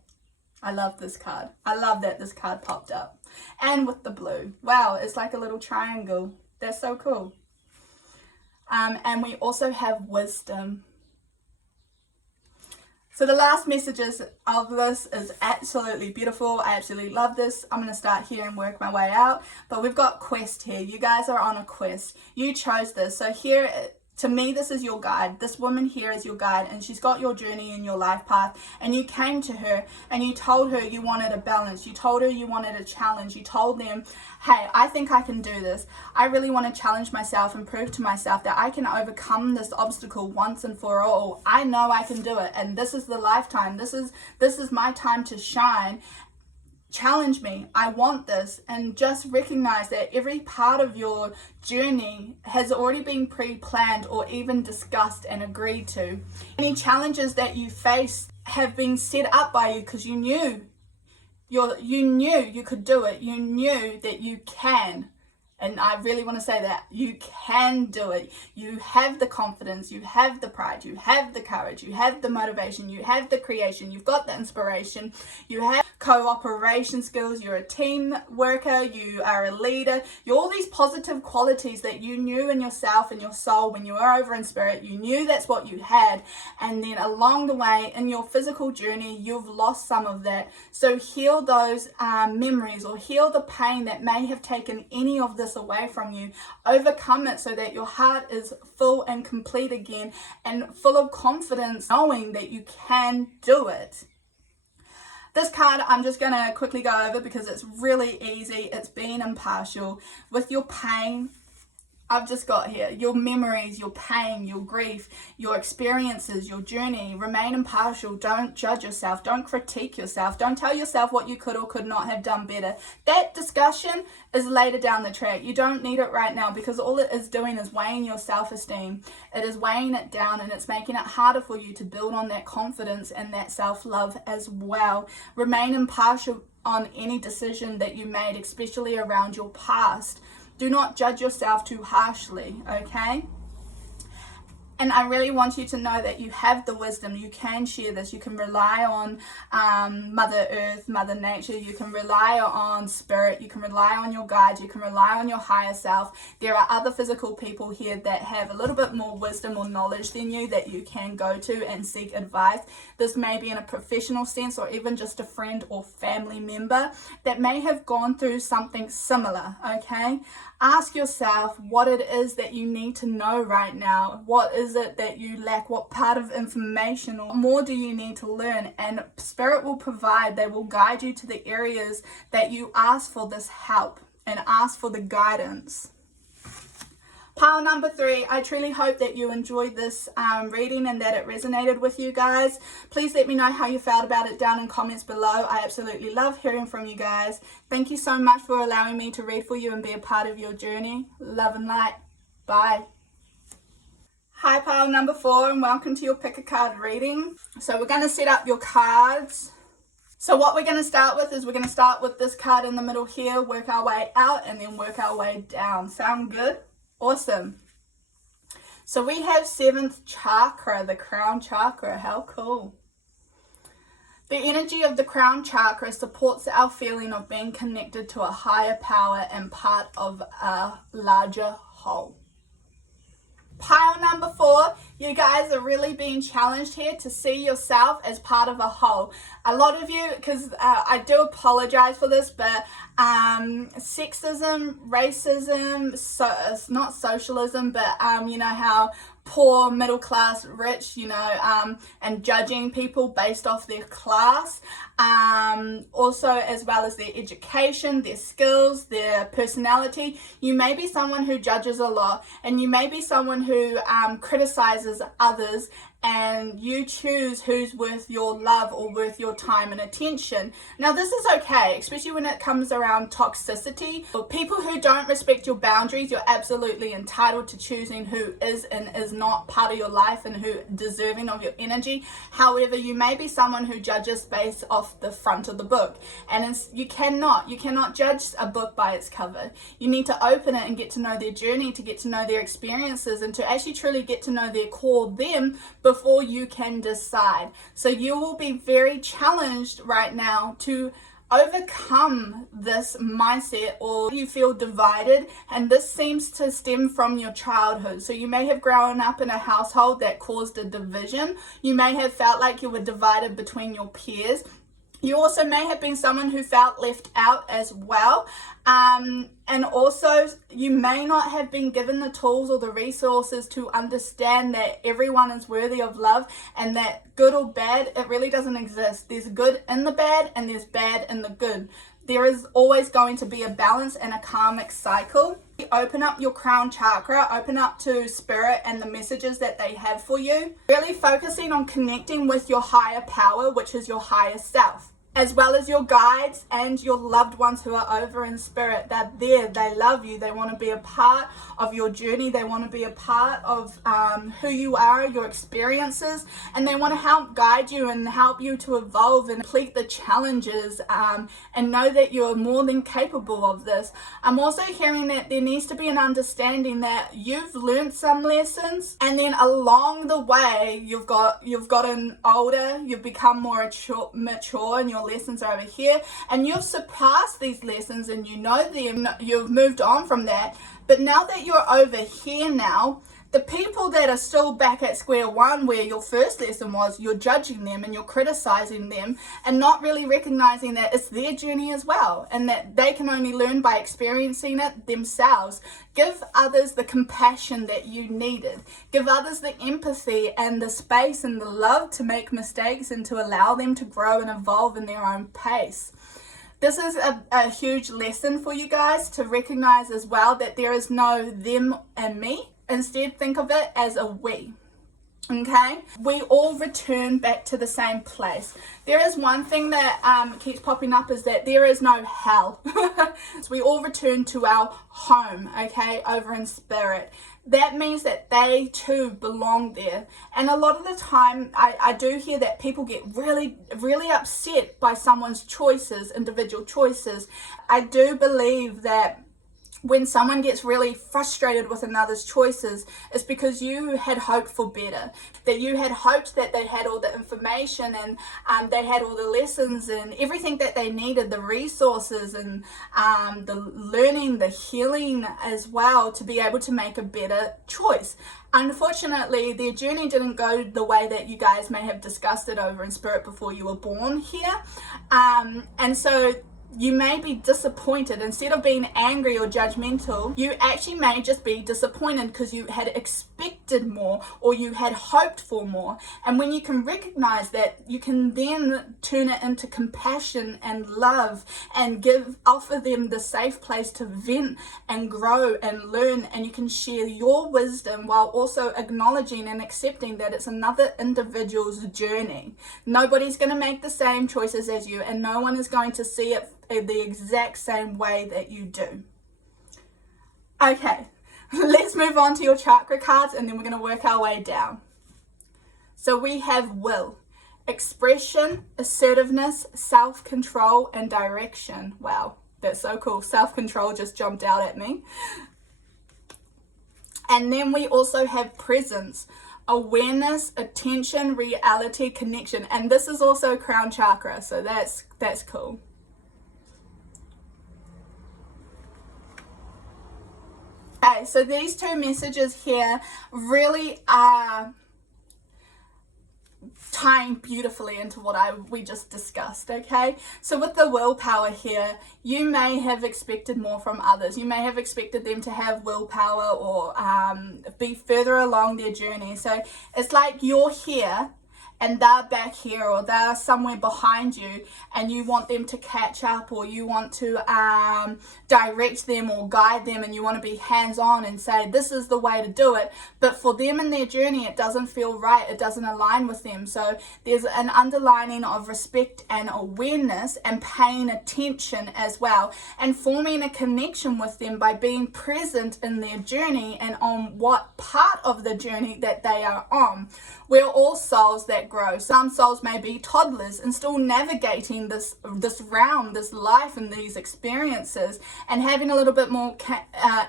I love this card. I love that this card popped up. And with the blue. Wow, it's like a little triangle. That's so cool. And we also have wisdom. So the last messages of this is absolutely beautiful. I absolutely love this. I'm going to start here and work my way out. But we've got quest here. You guys are on a quest. You chose this. So here To me, this is your guide. This woman here is your guide, and she's got your journey and your life path. And you came to her and you told her you wanted a balance. You told her you wanted a challenge. You told them, hey, I think I can do this. I really want to challenge myself and prove to myself that I can overcome this obstacle once and for all. I know I can do it, and this is the lifetime. This is my time to shine. Challenge me. I want this. And just recognize that every part of your journey has already been pre-planned or even discussed and agreed to. Any challenges that you face have been set up by you because you knew you could do it. You knew that you can. And I really want to say that you can do it. You have the confidence, you have the pride, you have the courage, you have the motivation, you have the creation, you've got the inspiration, you have cooperation skills, you're a team worker, you are a leader, you're all these positive qualities that you knew in yourself and your soul when you were over in spirit. You knew that's what you had, and then along the way in your physical journey you've lost some of that. So heal those memories, or heal the pain that may have taken any of this away from you. Overcome it so that your heart is full and complete again, and full of confidence, knowing that you can do it. This card I'm just going to quickly go over because it's really easy. It's being impartial with your pain. I've just got here your memories, your pain, your grief, your experiences, your journey. Remain impartial. Don't judge yourself. Don't critique yourself. Don't tell yourself what you could or could not have done better. That discussion is later down the track. You don't need it right now, because all it is doing is weighing your self-esteem. It is weighing it down, and it's making it harder for you to build on that confidence and that self-love as well. Remain impartial on any decision that you made, especially around your past. Do not judge yourself too harshly, okay? And I really want you to know that you have the wisdom. You can share this. You can rely on Mother Earth, Mother Nature. You can rely on Spirit. You can rely on your guides. You can rely on your higher self. There are other physical people here that have a little bit more wisdom or knowledge than you that you can go to and seek advice. This may be in a professional sense, or even just a friend or family member that may have gone through something similar, okay? Ask yourself what it is that you need to know right now. What is it that you lack? What part of information or more do you need to learn? And Spirit will provide. They will guide you to the areas that you ask for this help and ask for the guidance. Pile number 3, I truly hope that you enjoyed this reading and that it resonated with you guys. Please let me know how you felt about it down in comments below. I absolutely love hearing from you guys. Thank you so much for allowing me to read for you and be a part of your journey. Love and light. Bye. Hi pile number 4, and welcome to your pick a card reading. So we're going to set up your cards. So what we're going to start with is we're going to start with this card in the middle here, work our way out, and then work our way down. Sound good? Awesome. So we have 7th chakra, the crown chakra. How cool. The energy of the crown chakra supports our feeling of being connected to a higher power and part of a larger whole. Pile number 4, you guys are really being challenged here to see yourself as part of a whole. A lot of you, because I do apologize for this, but sexism, racism, so it's not socialism, but you know how poor, middle class, rich, you know, and judging people based off their class, also as well as their education, their skills, their personality. You may be someone who judges a lot, and you may be someone who criticizes others, and you choose who's worth your love or worth your time and attention. Now this is okay, especially when it comes around toxicity. For people who don't respect your boundaries, you're absolutely entitled to choosing who is and is not part of your life and who deserving of your energy. However, you may be someone who judges based off the front of the book, and you cannot judge a book by its cover. You need to open it and get to know their journey, to get to know their experiences, and to actually truly get to know their core them before you can decide. So you will be very challenged right now to overcome this mindset, or you feel divided, and this seems to stem from your childhood. So you may have grown up in a household that caused a division. You may have felt like you were divided between your peers. You also may have been someone who felt left out as well. And also you may not have been given the tools or the resources to understand that everyone is worthy of love, and that good or bad, it really doesn't exist. There's good in the bad and there's bad in the good. There is always going to be a balance and a karmic cycle. Open up your crown chakra, open up to spirit and the messages that they have for you. Really focusing on connecting with your higher power, which is your higher self, as well as your guides and your loved ones who are over in spirit. They're there, they love you, they want to be a part of your journey, they want to be a part of who you are, your experiences, and they want to help guide you and help you to evolve and complete the challenges, and know that you're more than capable of this. I'm also hearing that there needs to be an understanding that you've learned some lessons, and then along the way you've gotten older, you've become more mature, and your lessons are over here, and you've surpassed these lessons and you know them, you've moved on from that. But now that you're over here now, the people that are still back at square one where your first lesson was, you're judging them and you're criticizing them and not really recognizing that it's their journey as well, and that they can only learn by experiencing it themselves. Give others the compassion that you needed. Give others the empathy and the space and the love to make mistakes and to allow them to grow and evolve in their own pace. This is a huge lesson for you guys to recognize as well, that there is no them and me. Instead, think of it as a we. Okay, we all return back to the same place. There is one thing that keeps popping up, is that there is no hell. So we all return to our home, okay, over in spirit. That means that they too belong there. And a lot of the time I do hear that people get really, really upset by someone's choices, individual choices. I do believe that when someone gets really frustrated with another's choices, it's because you had hoped for better, that you had hoped that they had all the information and they had all the lessons and everything that they needed, the resources and the learning, the healing as well, to be able to make a better choice. Unfortunately, their journey didn't go the way that you guys may have discussed it over in spirit before you were born here. And so you may be disappointed. Instead of being angry or judgmental, you actually may just be disappointed because you had expected more or you had hoped for more. And when you can recognize that, you can then turn it into compassion and love and offer them the safe place to vent and grow and learn, and you can share your wisdom while also acknowledging and accepting that it's another individual's journey. Nobody's going to make the same choices as you, and no one is going to see it the exact same way that you do. Okay, let's move on to your chakra cards, and then we're going to work our way down. So we have will, expression, assertiveness, self-control, and direction. Wow, that's so cool. Self-control just jumped out at me. And then we also have presence, awareness, attention, reality, connection. And this is also crown chakra, so that's cool. Okay, so these two messages here really are tying beautifully into what we just discussed, okay? So with the willpower here, you may have expected more from others. You may have expected them to have willpower or be further along their journey. So it's like you're here and they're back here, or they're somewhere behind you, and you want them to catch up, or you want to direct them or guide them, and you want to be hands-on and say this is the way to do it. But for them in their journey, it doesn't feel right, it doesn't align with them. So there's an underlining of respect and awareness and paying attention as well, and forming a connection with them by being present in their journey and on what part of the journey that they are on. We're all souls that grow. Some souls may be toddlers and still navigating this realm, this life and these experiences, and having a little bit more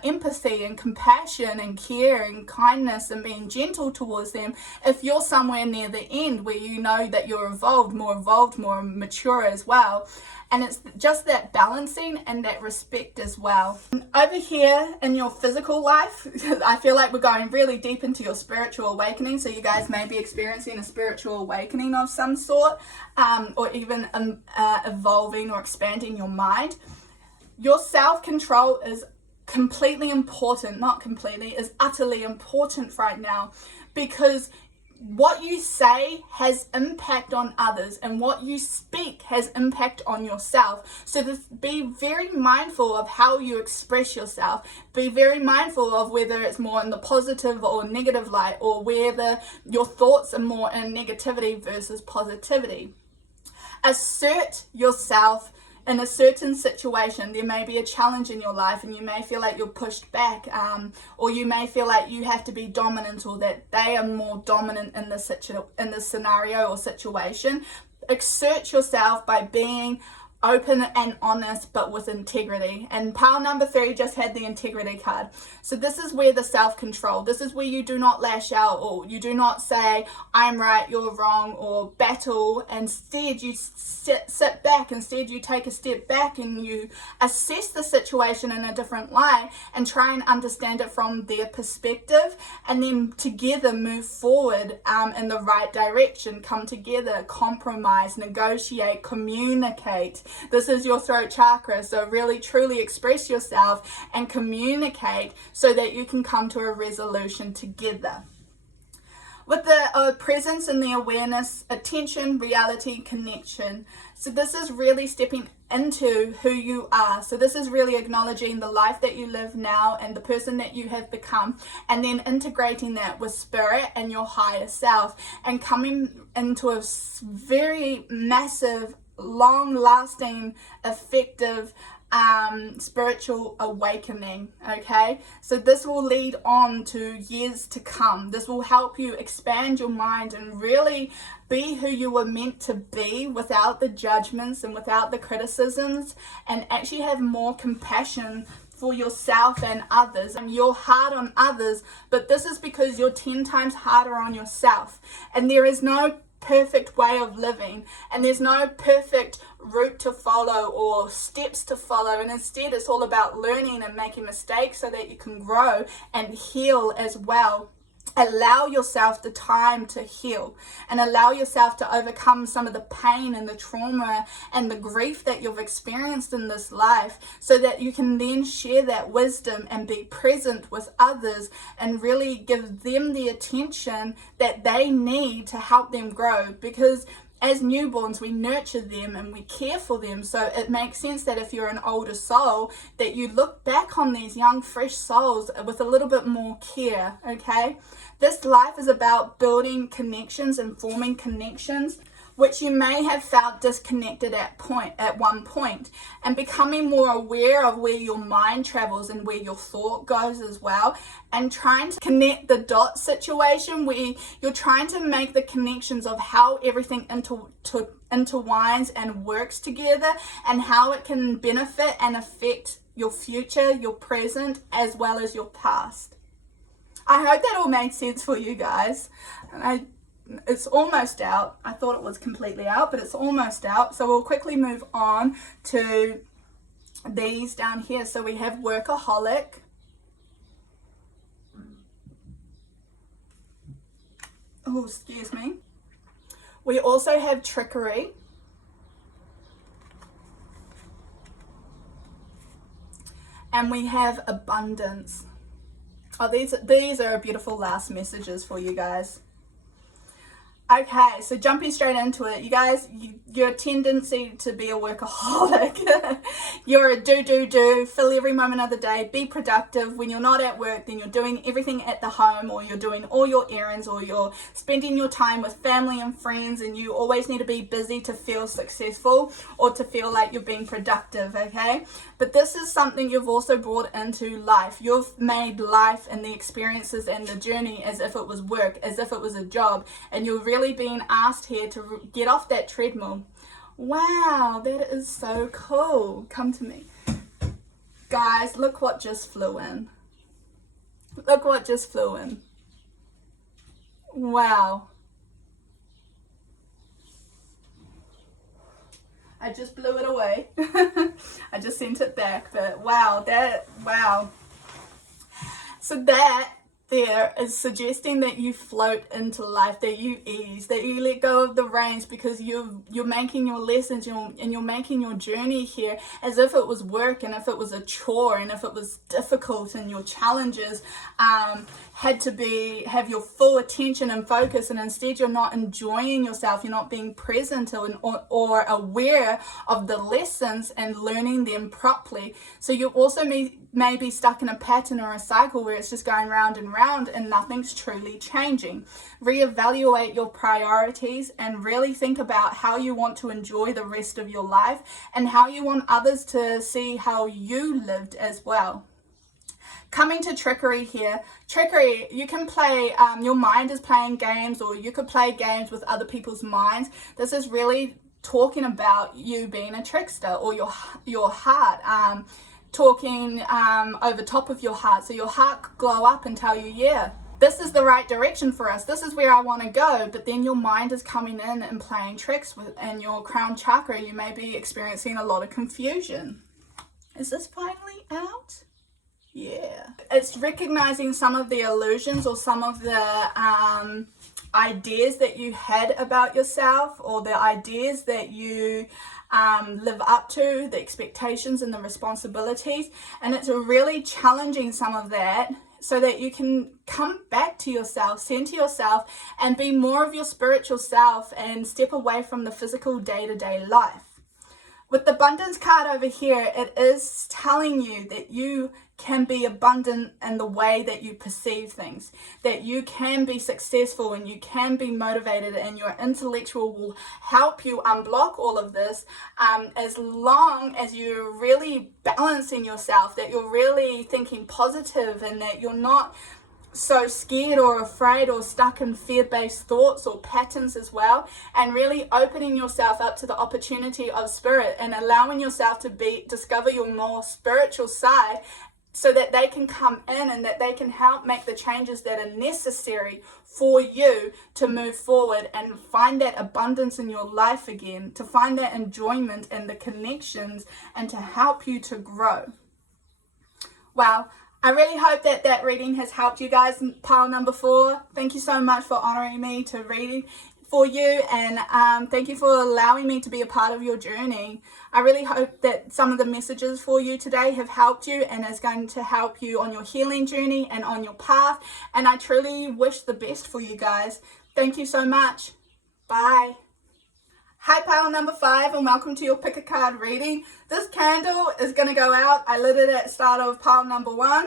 empathy and compassion and care and kindness and being gentle towards them. If you're somewhere near the end where you know that you're more evolved, more mature as well, And it's just that balancing and that respect as well. Over here in your physical life, I feel like we're going really deep into your spiritual awakening. So you guys may be experiencing a spiritual awakening of some sort, or even evolving or expanding your mind. Your self-control is completely important, not completely, is utterly important right now, because what you say has impact on others, and what you speak has impact on yourself. So be very mindful of how you express yourself. Be very mindful of whether it's more in the positive or negative light, or whether your thoughts are more in negativity versus positivity. Assert yourself in a certain situation. There may be a challenge in your life and you may feel like you're pushed back, or you may feel like you have to be dominant, or that they are more dominant in the scenario or situation. Exert yourself by being open and honest, but with integrity. And pile number 3 just had the integrity card. So this is where the self-control, this is where you do not lash out, or you do not say I'm right, you're wrong, or battle. Instead you sit back. Instead you take a step back and you assess the situation in a different light and try and understand it from their perspective, and then together move forward in the right direction. Come together, compromise, negotiate, communicate. This is your throat chakra, so really truly express yourself and communicate so that you can come to a resolution together. With the presence and the awareness, attention, reality, connection. So this is really stepping into who you are. So this is really acknowledging the life that you live now and the person that you have become, and then integrating that with spirit and your higher self, and coming into a very massive, long-lasting, effective spiritual awakening. Okay, so this will lead on to years to come. This will help you expand your mind and really be who you were meant to be, without the judgments and without the criticisms, and actually have more compassion for yourself and others. And you're hard on others, but this is because you're 10 times harder on yourself. And there is no perfect way of living, and there's no perfect route to follow or steps to follow, and instead it's all about learning and making mistakes so that you can grow and heal as well. Allow yourself the time to heal, and allow yourself to overcome some of the pain and the trauma and the grief that you've experienced in this life, so that you can then share that wisdom and be present with others and really give them the attention that they need to help them grow. Because as newborns, we nurture them and we care for them. So it makes sense that if you're an older soul, that you look back on these young, fresh souls with a little bit more care, okay? This life is about building connections and forming connections, which you may have felt disconnected at one point, and becoming more aware of where your mind travels and where your thought goes as well, and trying to connect the dot situation where you're trying to make the connections of how everything intertwines and works together, and how it can benefit and affect your future, your present, as well as your past. I hope that all made sense for you guys. It's almost out. I thought it was completely out, but it's almost out. So we'll quickly move on to these down here. So we have workaholic. Oh, excuse me. We also have trickery. And we have abundance. Oh, these are beautiful last messages for you guys. Okay, so jumping straight into it, you guys, your tendency to be a workaholic, you're a do, fill every moment of the day, be productive. When you're not at work, then you're doing everything at the home, or you're doing all your errands, or you're spending your time with family and friends, and you always need to be busy to feel successful or to feel like you're being productive, okay? But this is something you've also brought into life. You've made life and the experiences and the journey as if it was work, as if it was a job, and you're really being asked here to get off that treadmill. Wow, that is so cool. Come to me. Guys, look what just flew in. Look what just flew in. Wow. I just blew it away. I just sent it back, but wow. So that there is suggesting that you float into life, that you ease, that you let go of the reins, because you're making your lessons, and you're making your journey here as if it was work, and if it was a chore, and if it was difficult, and your challenges had to have your full attention and focus, and instead you're not enjoying yourself, you're not being present or aware of the lessons and learning them properly. So you also may be stuck in a pattern or a cycle where it's just going round and round and nothing's truly changing. Reevaluate your priorities and really think about how you want to enjoy the rest of your life and how you want others to see how you lived as well. Coming to trickery here. Trickery, you can play, your mind is playing games, or you could play games with other people's minds. This is really talking about you being a trickster, or your heart, talking over top of your heart. So your heart could glow up and tell you, yeah, this is the right direction for us. This is where I want to go. But then your mind is coming in and playing tricks and your crown chakra, you may be experiencing a lot of confusion. Is this finally out? Yeah. It's recognizing some of the illusions or some of the ideas that you had about yourself, or the ideas that you live up to, the expectations and the responsibilities. And it's really challenging some of that so that you can come back to yourself, center yourself, and be more of your spiritual self and step away from the physical day-to-day life. With the abundance card over here, it is telling you that you can be abundant in the way that you perceive things, that you can be successful and you can be motivated, and your intellectual will help you unblock all of this, as long as you're really balancing yourself, that you're really thinking positive, and that you're not so scared or afraid or stuck in fear-based thoughts or patterns as well, and really opening yourself up to the opportunity of spirit and allowing yourself to discover your more spiritual side, so that they can come in and that they can help make the changes that are necessary for you to move forward and find that abundance in your life again, to find that enjoyment and the connections, and to help you to grow. Wow. I really hope that that reading has helped you guys. Pile number 4, thank you so much for honoring me to read for you, and thank you for allowing me to be a part of your journey. I really hope that some of the messages for you today have helped you and is going to help you on your healing journey and on your path, and I truly wish the best for you guys. Thank you so much. Bye. Hi pile number 5, and welcome to your pick a card reading. This candle is going to go out. I lit it at the start of pile number 1.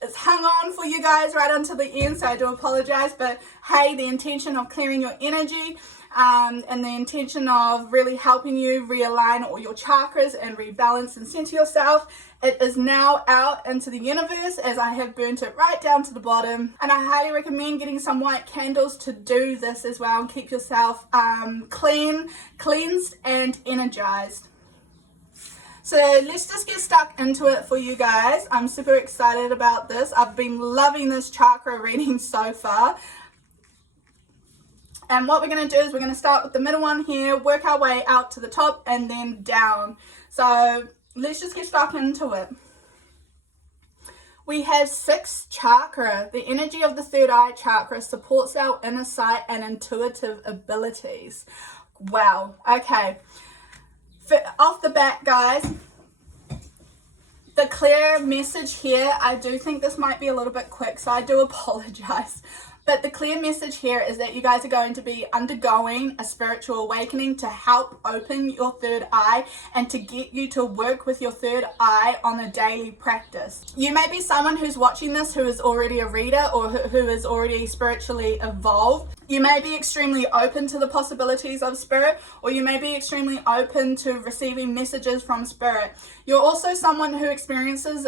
It's hung on for you guys right until the end, so I do apologize, but hey, the intention of clearing your energy and the intention of really helping you realign all your chakras and rebalance and center yourself, it is now out into the universe, as I have burnt it right down to the bottom. And I highly recommend getting some white candles to do this as well and keep yourself cleansed and energized. So let's just get stuck into it for you guys. I'm super excited about this. I've been loving this chakra reading so far. And what we're going to do is we're going to start with the middle one here, work our way out to the top and then down. So let's just get stuck into it. We have 6 chakra. The energy of the third eye chakra supports our inner sight and intuitive abilities. Wow. Okay. Off the bat, guys, the clear message here, I do think this might be a little bit quick, so I do apologize. But the clear message here is that you guys are going to be undergoing a spiritual awakening to help open your third eye and to get you to work with your third eye on a daily practice. You may be someone who's watching this who is already a reader or who is already spiritually evolved. You may be extremely open to the possibilities of spirit, or you may be extremely open to receiving messages from spirit. You're also someone who experiences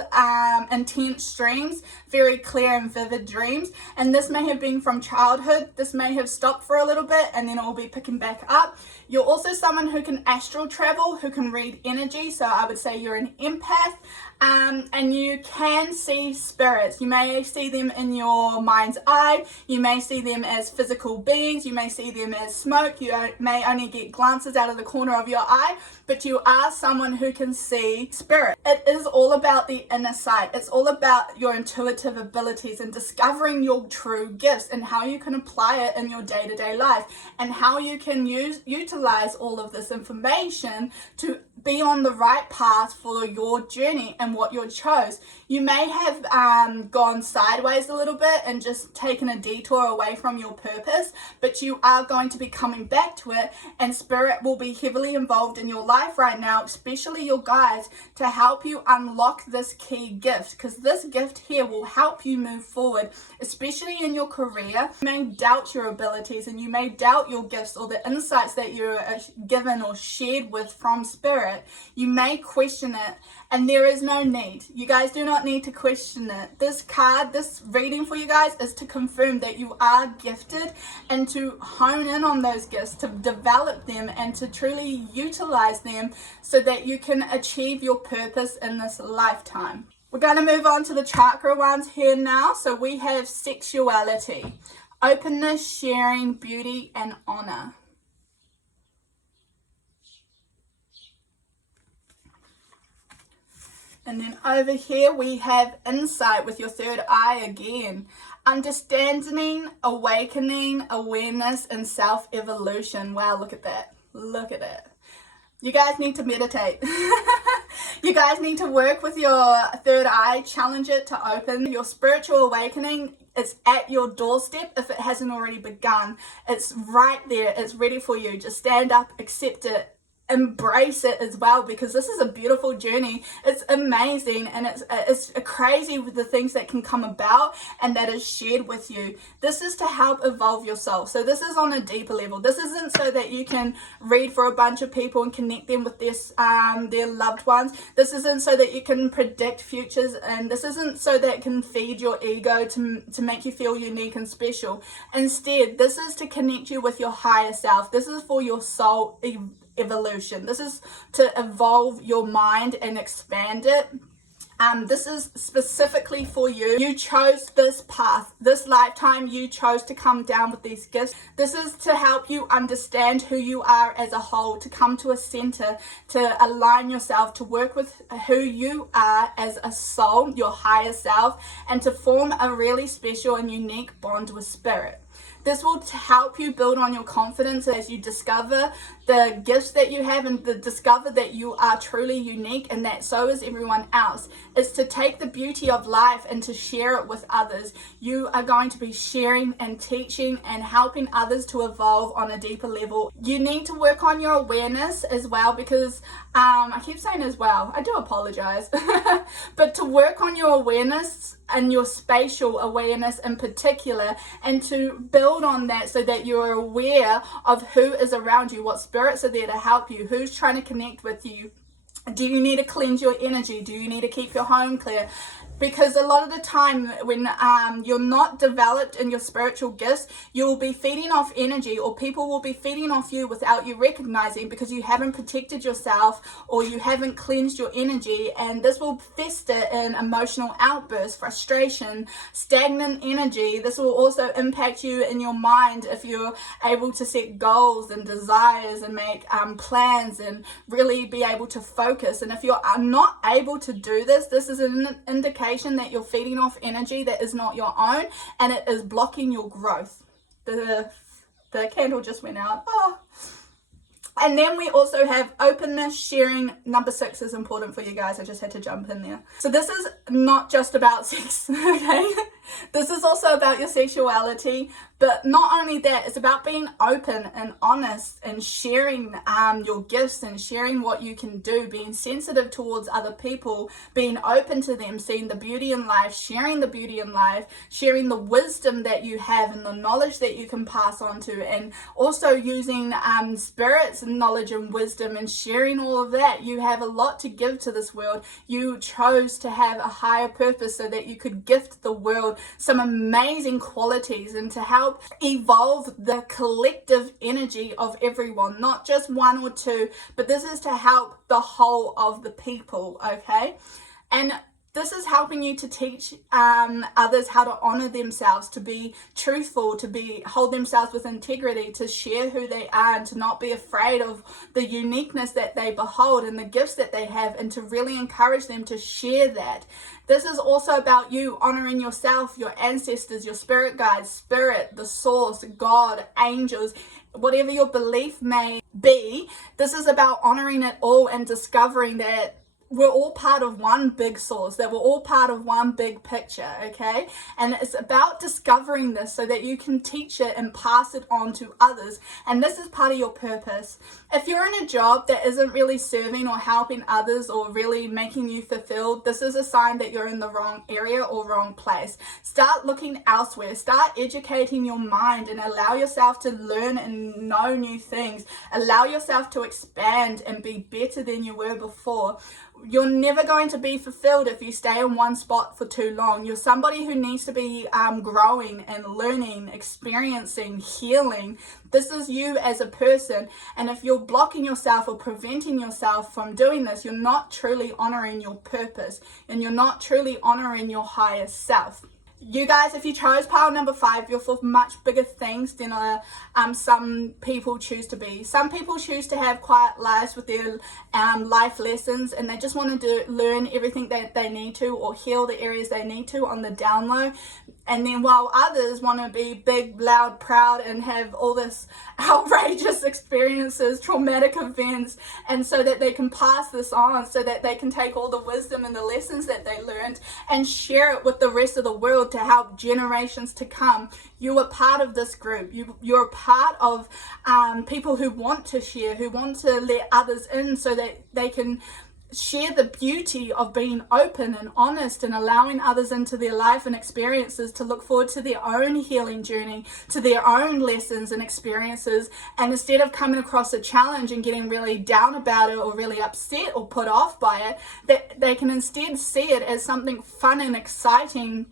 intense dreams, very clear and vivid dreams, and this may have been from childhood. This may have stopped for a little bit and then it will be picking back up. You're also someone who can astral travel, who can read energy, so I would say you're an empath. and you can see spirits. You may see them in your mind's eye, you may see them as physical beings, you may see them as smoke, you may only get glances out of the corner of your eye, but you are someone who can see spirit. It is all about the inner sight. It's all about your intuitive abilities and discovering your true gifts and how you can apply it in your day-to-day life, and how you can utilize all of this information to be on the right path for your journey and what you chose. You may have gone sideways a little bit and just taken a detour away from your purpose, but you are going to be coming back to it, and spirit will be heavily involved in your life right now, especially your guides, to help you unlock this key gift, because this gift here will help you move forward, especially in your career. You may doubt your abilities and you may doubt your gifts or the insights that you're given or shared with from spirit. You may question it, and there is no need. You guys do not need to question it. This card, this reading for you guys, is to confirm that you are gifted and to hone in on those gifts, to develop them and to truly utilize them so that you can achieve your purpose in this lifetime. We're going to move on to the chakra ones here now. So we have sexuality, openness, sharing, beauty, and honor. And then over here we have insight with your third eye again. Understanding, awakening, awareness, and self-evolution. Wow, look at that. Look at it. You guys need to meditate. You guys need to work with your third eye, challenge it to open. Your spiritual awakening is at your doorstep if it hasn't already begun. It's right there. It's ready for you. Just stand up, accept it. Embrace it as well, because this is a beautiful journey. It's amazing, and it's crazy with the things that can come about and that is shared with you. This is to help evolve your soul. So this is on a deeper level. This isn't so that you can read for a bunch of people and connect them with their loved ones. This isn't so that you can predict futures, and this isn't so that it can feed your ego to make you feel unique and special. Instead, this is to connect you with your higher self. This is for your soul evolution. This is to evolve your mind and expand it. This is specifically for you. You chose this path. This lifetime you chose to come down with these gifts. This is to help you understand who you are as a whole, to come to a center, to align yourself, to work with who you are as a soul, your higher self, and to form a really special and unique bond with spirit. This will help you build on your confidence as you discover the gifts that you have and discover that you are truly unique and that so is everyone else. It's to take the beauty of life and to share it with others. You are going to be sharing and teaching and helping others to evolve on a deeper level. You need to work on your awareness as well, because I keep saying as well, I do apologize, but to work on your awareness and your spatial awareness in particular, and to build on that so that you're aware of who is around you, what spirits are there to help you, who's trying to connect with you. Do you need to cleanse your energy? Do you need to keep your home clear? Because a lot of the time when you're not developed in your spiritual gifts, you'll be feeding off energy, or people will be feeding off you without you recognizing, because you haven't protected yourself or you haven't cleansed your energy, and this will fester in emotional outbursts, frustration, stagnant energy. This will also impact you in your mind if you're able to set goals and desires and make plans and really be able to focus. And if you're not able to do this, this is an indication that you're feeding off energy that is not your own, and it is blocking your growth. The candle just went out. Oh. And then we also have openness, sharing. Number 6 is important for you guys. I just had to jump in there. So this is not just about sex, okay? This is also about your sexuality, but not only that, it's about being open and honest and sharing your gifts and sharing what you can do, being sensitive towards other people, being open to them, seeing the beauty in life, sharing the beauty in life, sharing the wisdom that you have and the knowledge that you can pass on to, and also using spirit's knowledge and wisdom and sharing all of that. You have a lot to give to this world. You chose to have a higher purpose so that you could gift the world some amazing qualities and to help evolve the collective energy of everyone, not just one or two, but this is to help the whole of the people, okay? And this is helping you to teach others how to honor themselves, to be truthful, to hold themselves with integrity, to share who they are, and to not be afraid of the uniqueness that they behold and the gifts that they have, and to really encourage them to share that. This is also about you honoring yourself, your ancestors, your spirit guides, spirit, the source, God, angels, whatever your belief may be. This is about honoring it all and discovering that we're all part of one big source, that we're all part of one big picture, okay? And it's about discovering this so that you can teach it and pass it on to others. And this is part of your purpose. If you're in a job that isn't really serving or helping others or really making you fulfilled, this is a sign that you're in the wrong area or wrong place. Start looking elsewhere. Start educating your mind and allow yourself to learn and know new things. Allow yourself to expand and be better than you were before. You're never going to be fulfilled if you stay in one spot for too long. You're somebody who needs to be growing and learning, experiencing, healing. This is you as a person. And if you're blocking yourself or preventing yourself from doing this, you're not truly honoring your purpose, and you're not truly honoring your higher self. You guys, if you chose pile number 5, you're for much bigger things than some people choose to be. Some people choose to have quiet lives with their life lessons, and they just want to learn everything that they need to, or heal the areas they need to on the down low. And then while others want to be big, loud, proud, and have all this outrageous experiences, traumatic events, and so that they can pass this on, so that they can take all the wisdom and the lessons that they learned and share it with the rest of the world to help generations to come. You are part of this group. You're part of people who want to share, who want to let others in so that they can share the beauty of being open and honest and allowing others into their life and experiences to look forward to their own healing journey, to their own lessons and experiences. And instead of coming across a challenge and getting really down about it or really upset or put off by it, that they can instead see it as something fun and exciting,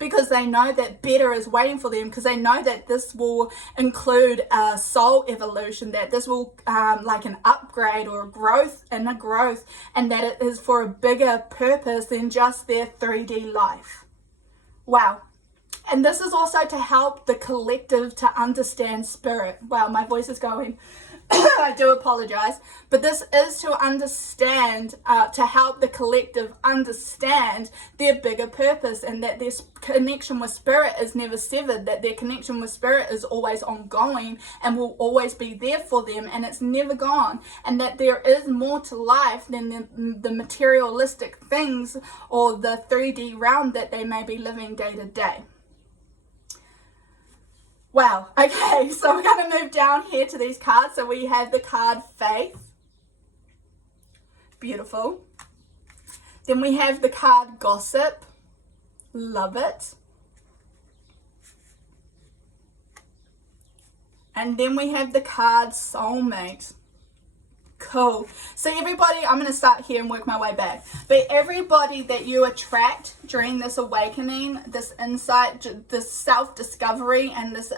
because they know that better is waiting for them, because they know that this will include a soul evolution, that this will like an upgrade or a growth, and that it is for a bigger purpose than just their 3D life. Wow. And this is also to help the collective to understand spirit. Wow, my voice is going. I do apologize, but this is to understand, to help the collective understand their bigger purpose, and that their connection with spirit is never severed, that their connection with spirit is always ongoing and will always be there for them, and it's never gone, and that there is more to life than the materialistic things or the 3D realm that they may be living day to day. Wow, okay, so we're going to move down here to these cards. So we have the card Faith. Beautiful. Then we have the card Gossip. Love it. And then we have the card Soulmate. Cool. So everybody, I'm going to start here and work my way back. But everybody that you attract during this awakening, this insight, this self-discovery, and this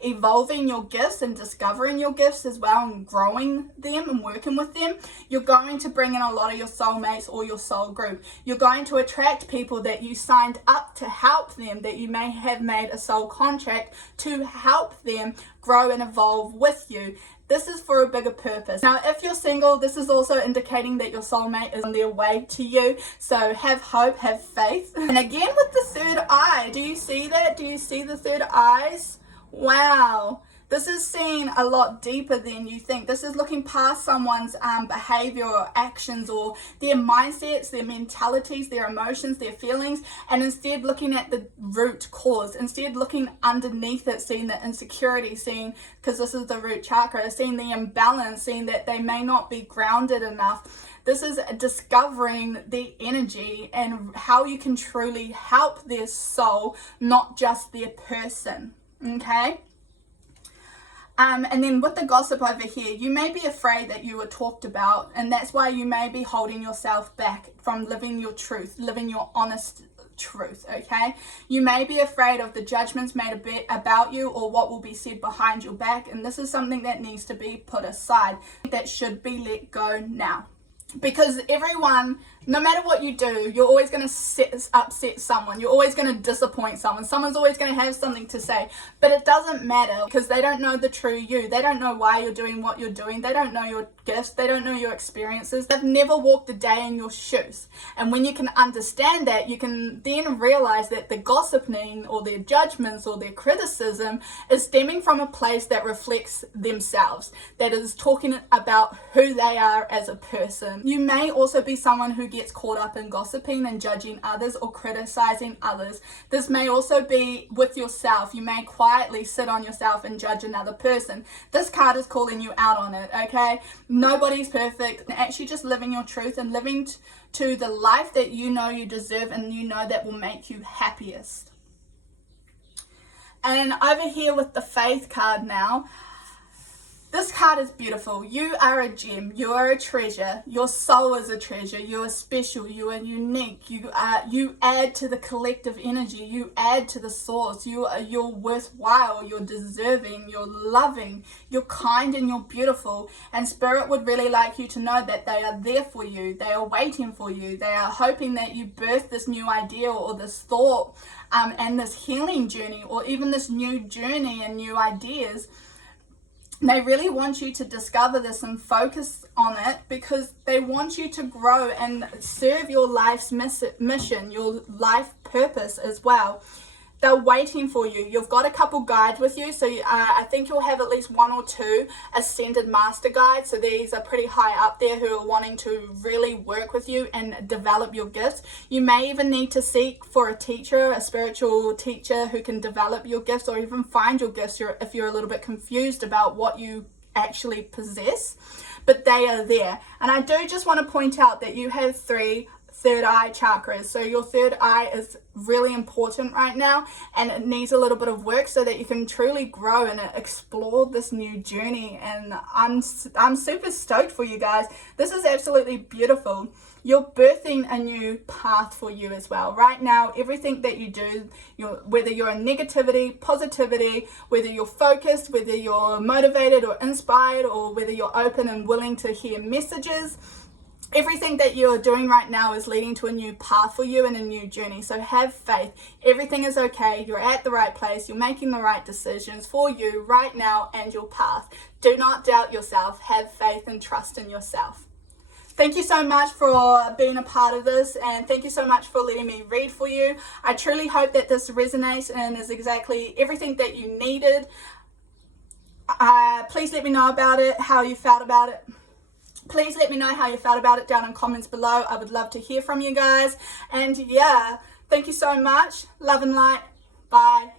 evolving your gifts and discovering your gifts as well, and growing them and working with them, you're going to bring in a lot of your soulmates or your soul group. You're going to attract people that you signed up to help them, that you may have made a soul contract to help them grow and evolve with you. This is for a bigger purpose. Now, if you're single, this is also indicating that your soulmate is on their way to you. So have hope, have faith. And again with the third eye, do you see that? Do you see the third eyes? Wow. This is seeing a lot deeper than you think. This is looking past someone's behavior or actions or their mindsets, their mentalities, their emotions, their feelings, and instead looking at the root cause. Instead looking underneath it, seeing the insecurity, seeing, because this is the root chakra, seeing the imbalance, seeing that they may not be grounded enough. This is discovering the energy and how you can truly help their soul, not just their person, okay? And then with the Gossip over here, you may be afraid that you were talked about, and that's why you may be holding yourself back from living your truth, living your honest truth, okay? You may be afraid of the judgments made a bit about you or what will be said behind your back, and this is something that needs to be put aside, that should be let go now. Because everyone No matter what you do, you're always going to upset someone. You're always going to disappoint someone. Someone's always going to have something to say. But it doesn't matter, because they don't know the true you. They don't know why you're doing what you're doing. They don't know your gifts. They don't know your experiences. They've never walked a day in your shoes. And when you can understand that, you can then realize that the gossiping or their judgments or their criticism is stemming from a place that reflects themselves, that is talking about who they are as a person. You may also be someone who gets caught up in gossiping and judging others or criticizing others. This may also be with yourself. You may quietly sit on yourself and judge another person. This card is calling you out on it, okay? Nobody's perfect. Actually just living your truth and living to the life that you know you deserve and you know that will make you happiest. And over here with the Faith card now, this card is beautiful. You are a gem. You are a treasure. Your soul is a treasure. You are special. You are unique. You add to the collective energy. You add to the source. You're worthwhile. You're deserving. You're loving. You're kind and you're beautiful. And Spirit would really like you to know that they are there for you. They are waiting for you. They are hoping that you birth this new idea or this thought and this healing journey, or even this new journey and new ideas. They really want you to discover this and focus on it, because they want you to grow and serve your life's mission, your life purpose as well. They're waiting for you. You've got a couple guides with you, so I think you'll have at least 1 or 2 ascended master guides. So these are pretty high up there who are wanting to really work with you and develop your gifts. You may even need to seek for a teacher, a spiritual teacher who can develop your gifts, or even find your gifts if you're a little bit confused about what you actually possess. But they are there. And I do just want to point out that you have 3 third eye chakras. So your third eye is really important right now, and it needs a little bit of work so that you can truly grow and explore this new journey. And I'm super stoked for you guys. This is absolutely beautiful. You're birthing a new path for you as well. Right now, everything that you do, whether you're in negativity, positivity, whether you're focused, whether you're motivated or inspired, or whether you're open and willing to hear messages, everything that you're doing right now is leading to a new path for you and a new journey. So have faith. Everything is okay. You're at the right place. You're making the right decisions for you right now and your path. Do not doubt yourself. Have faith and trust in yourself. Thank you so much for being a part of this, and thank you so much for letting me read for you. I truly hope that this resonates and is exactly everything that you needed. Please let me know about it, how you felt about it. Please let me know how you felt about it down in comments below. I would love to hear from you guys. And yeah, thank you so much. Love and light. Bye.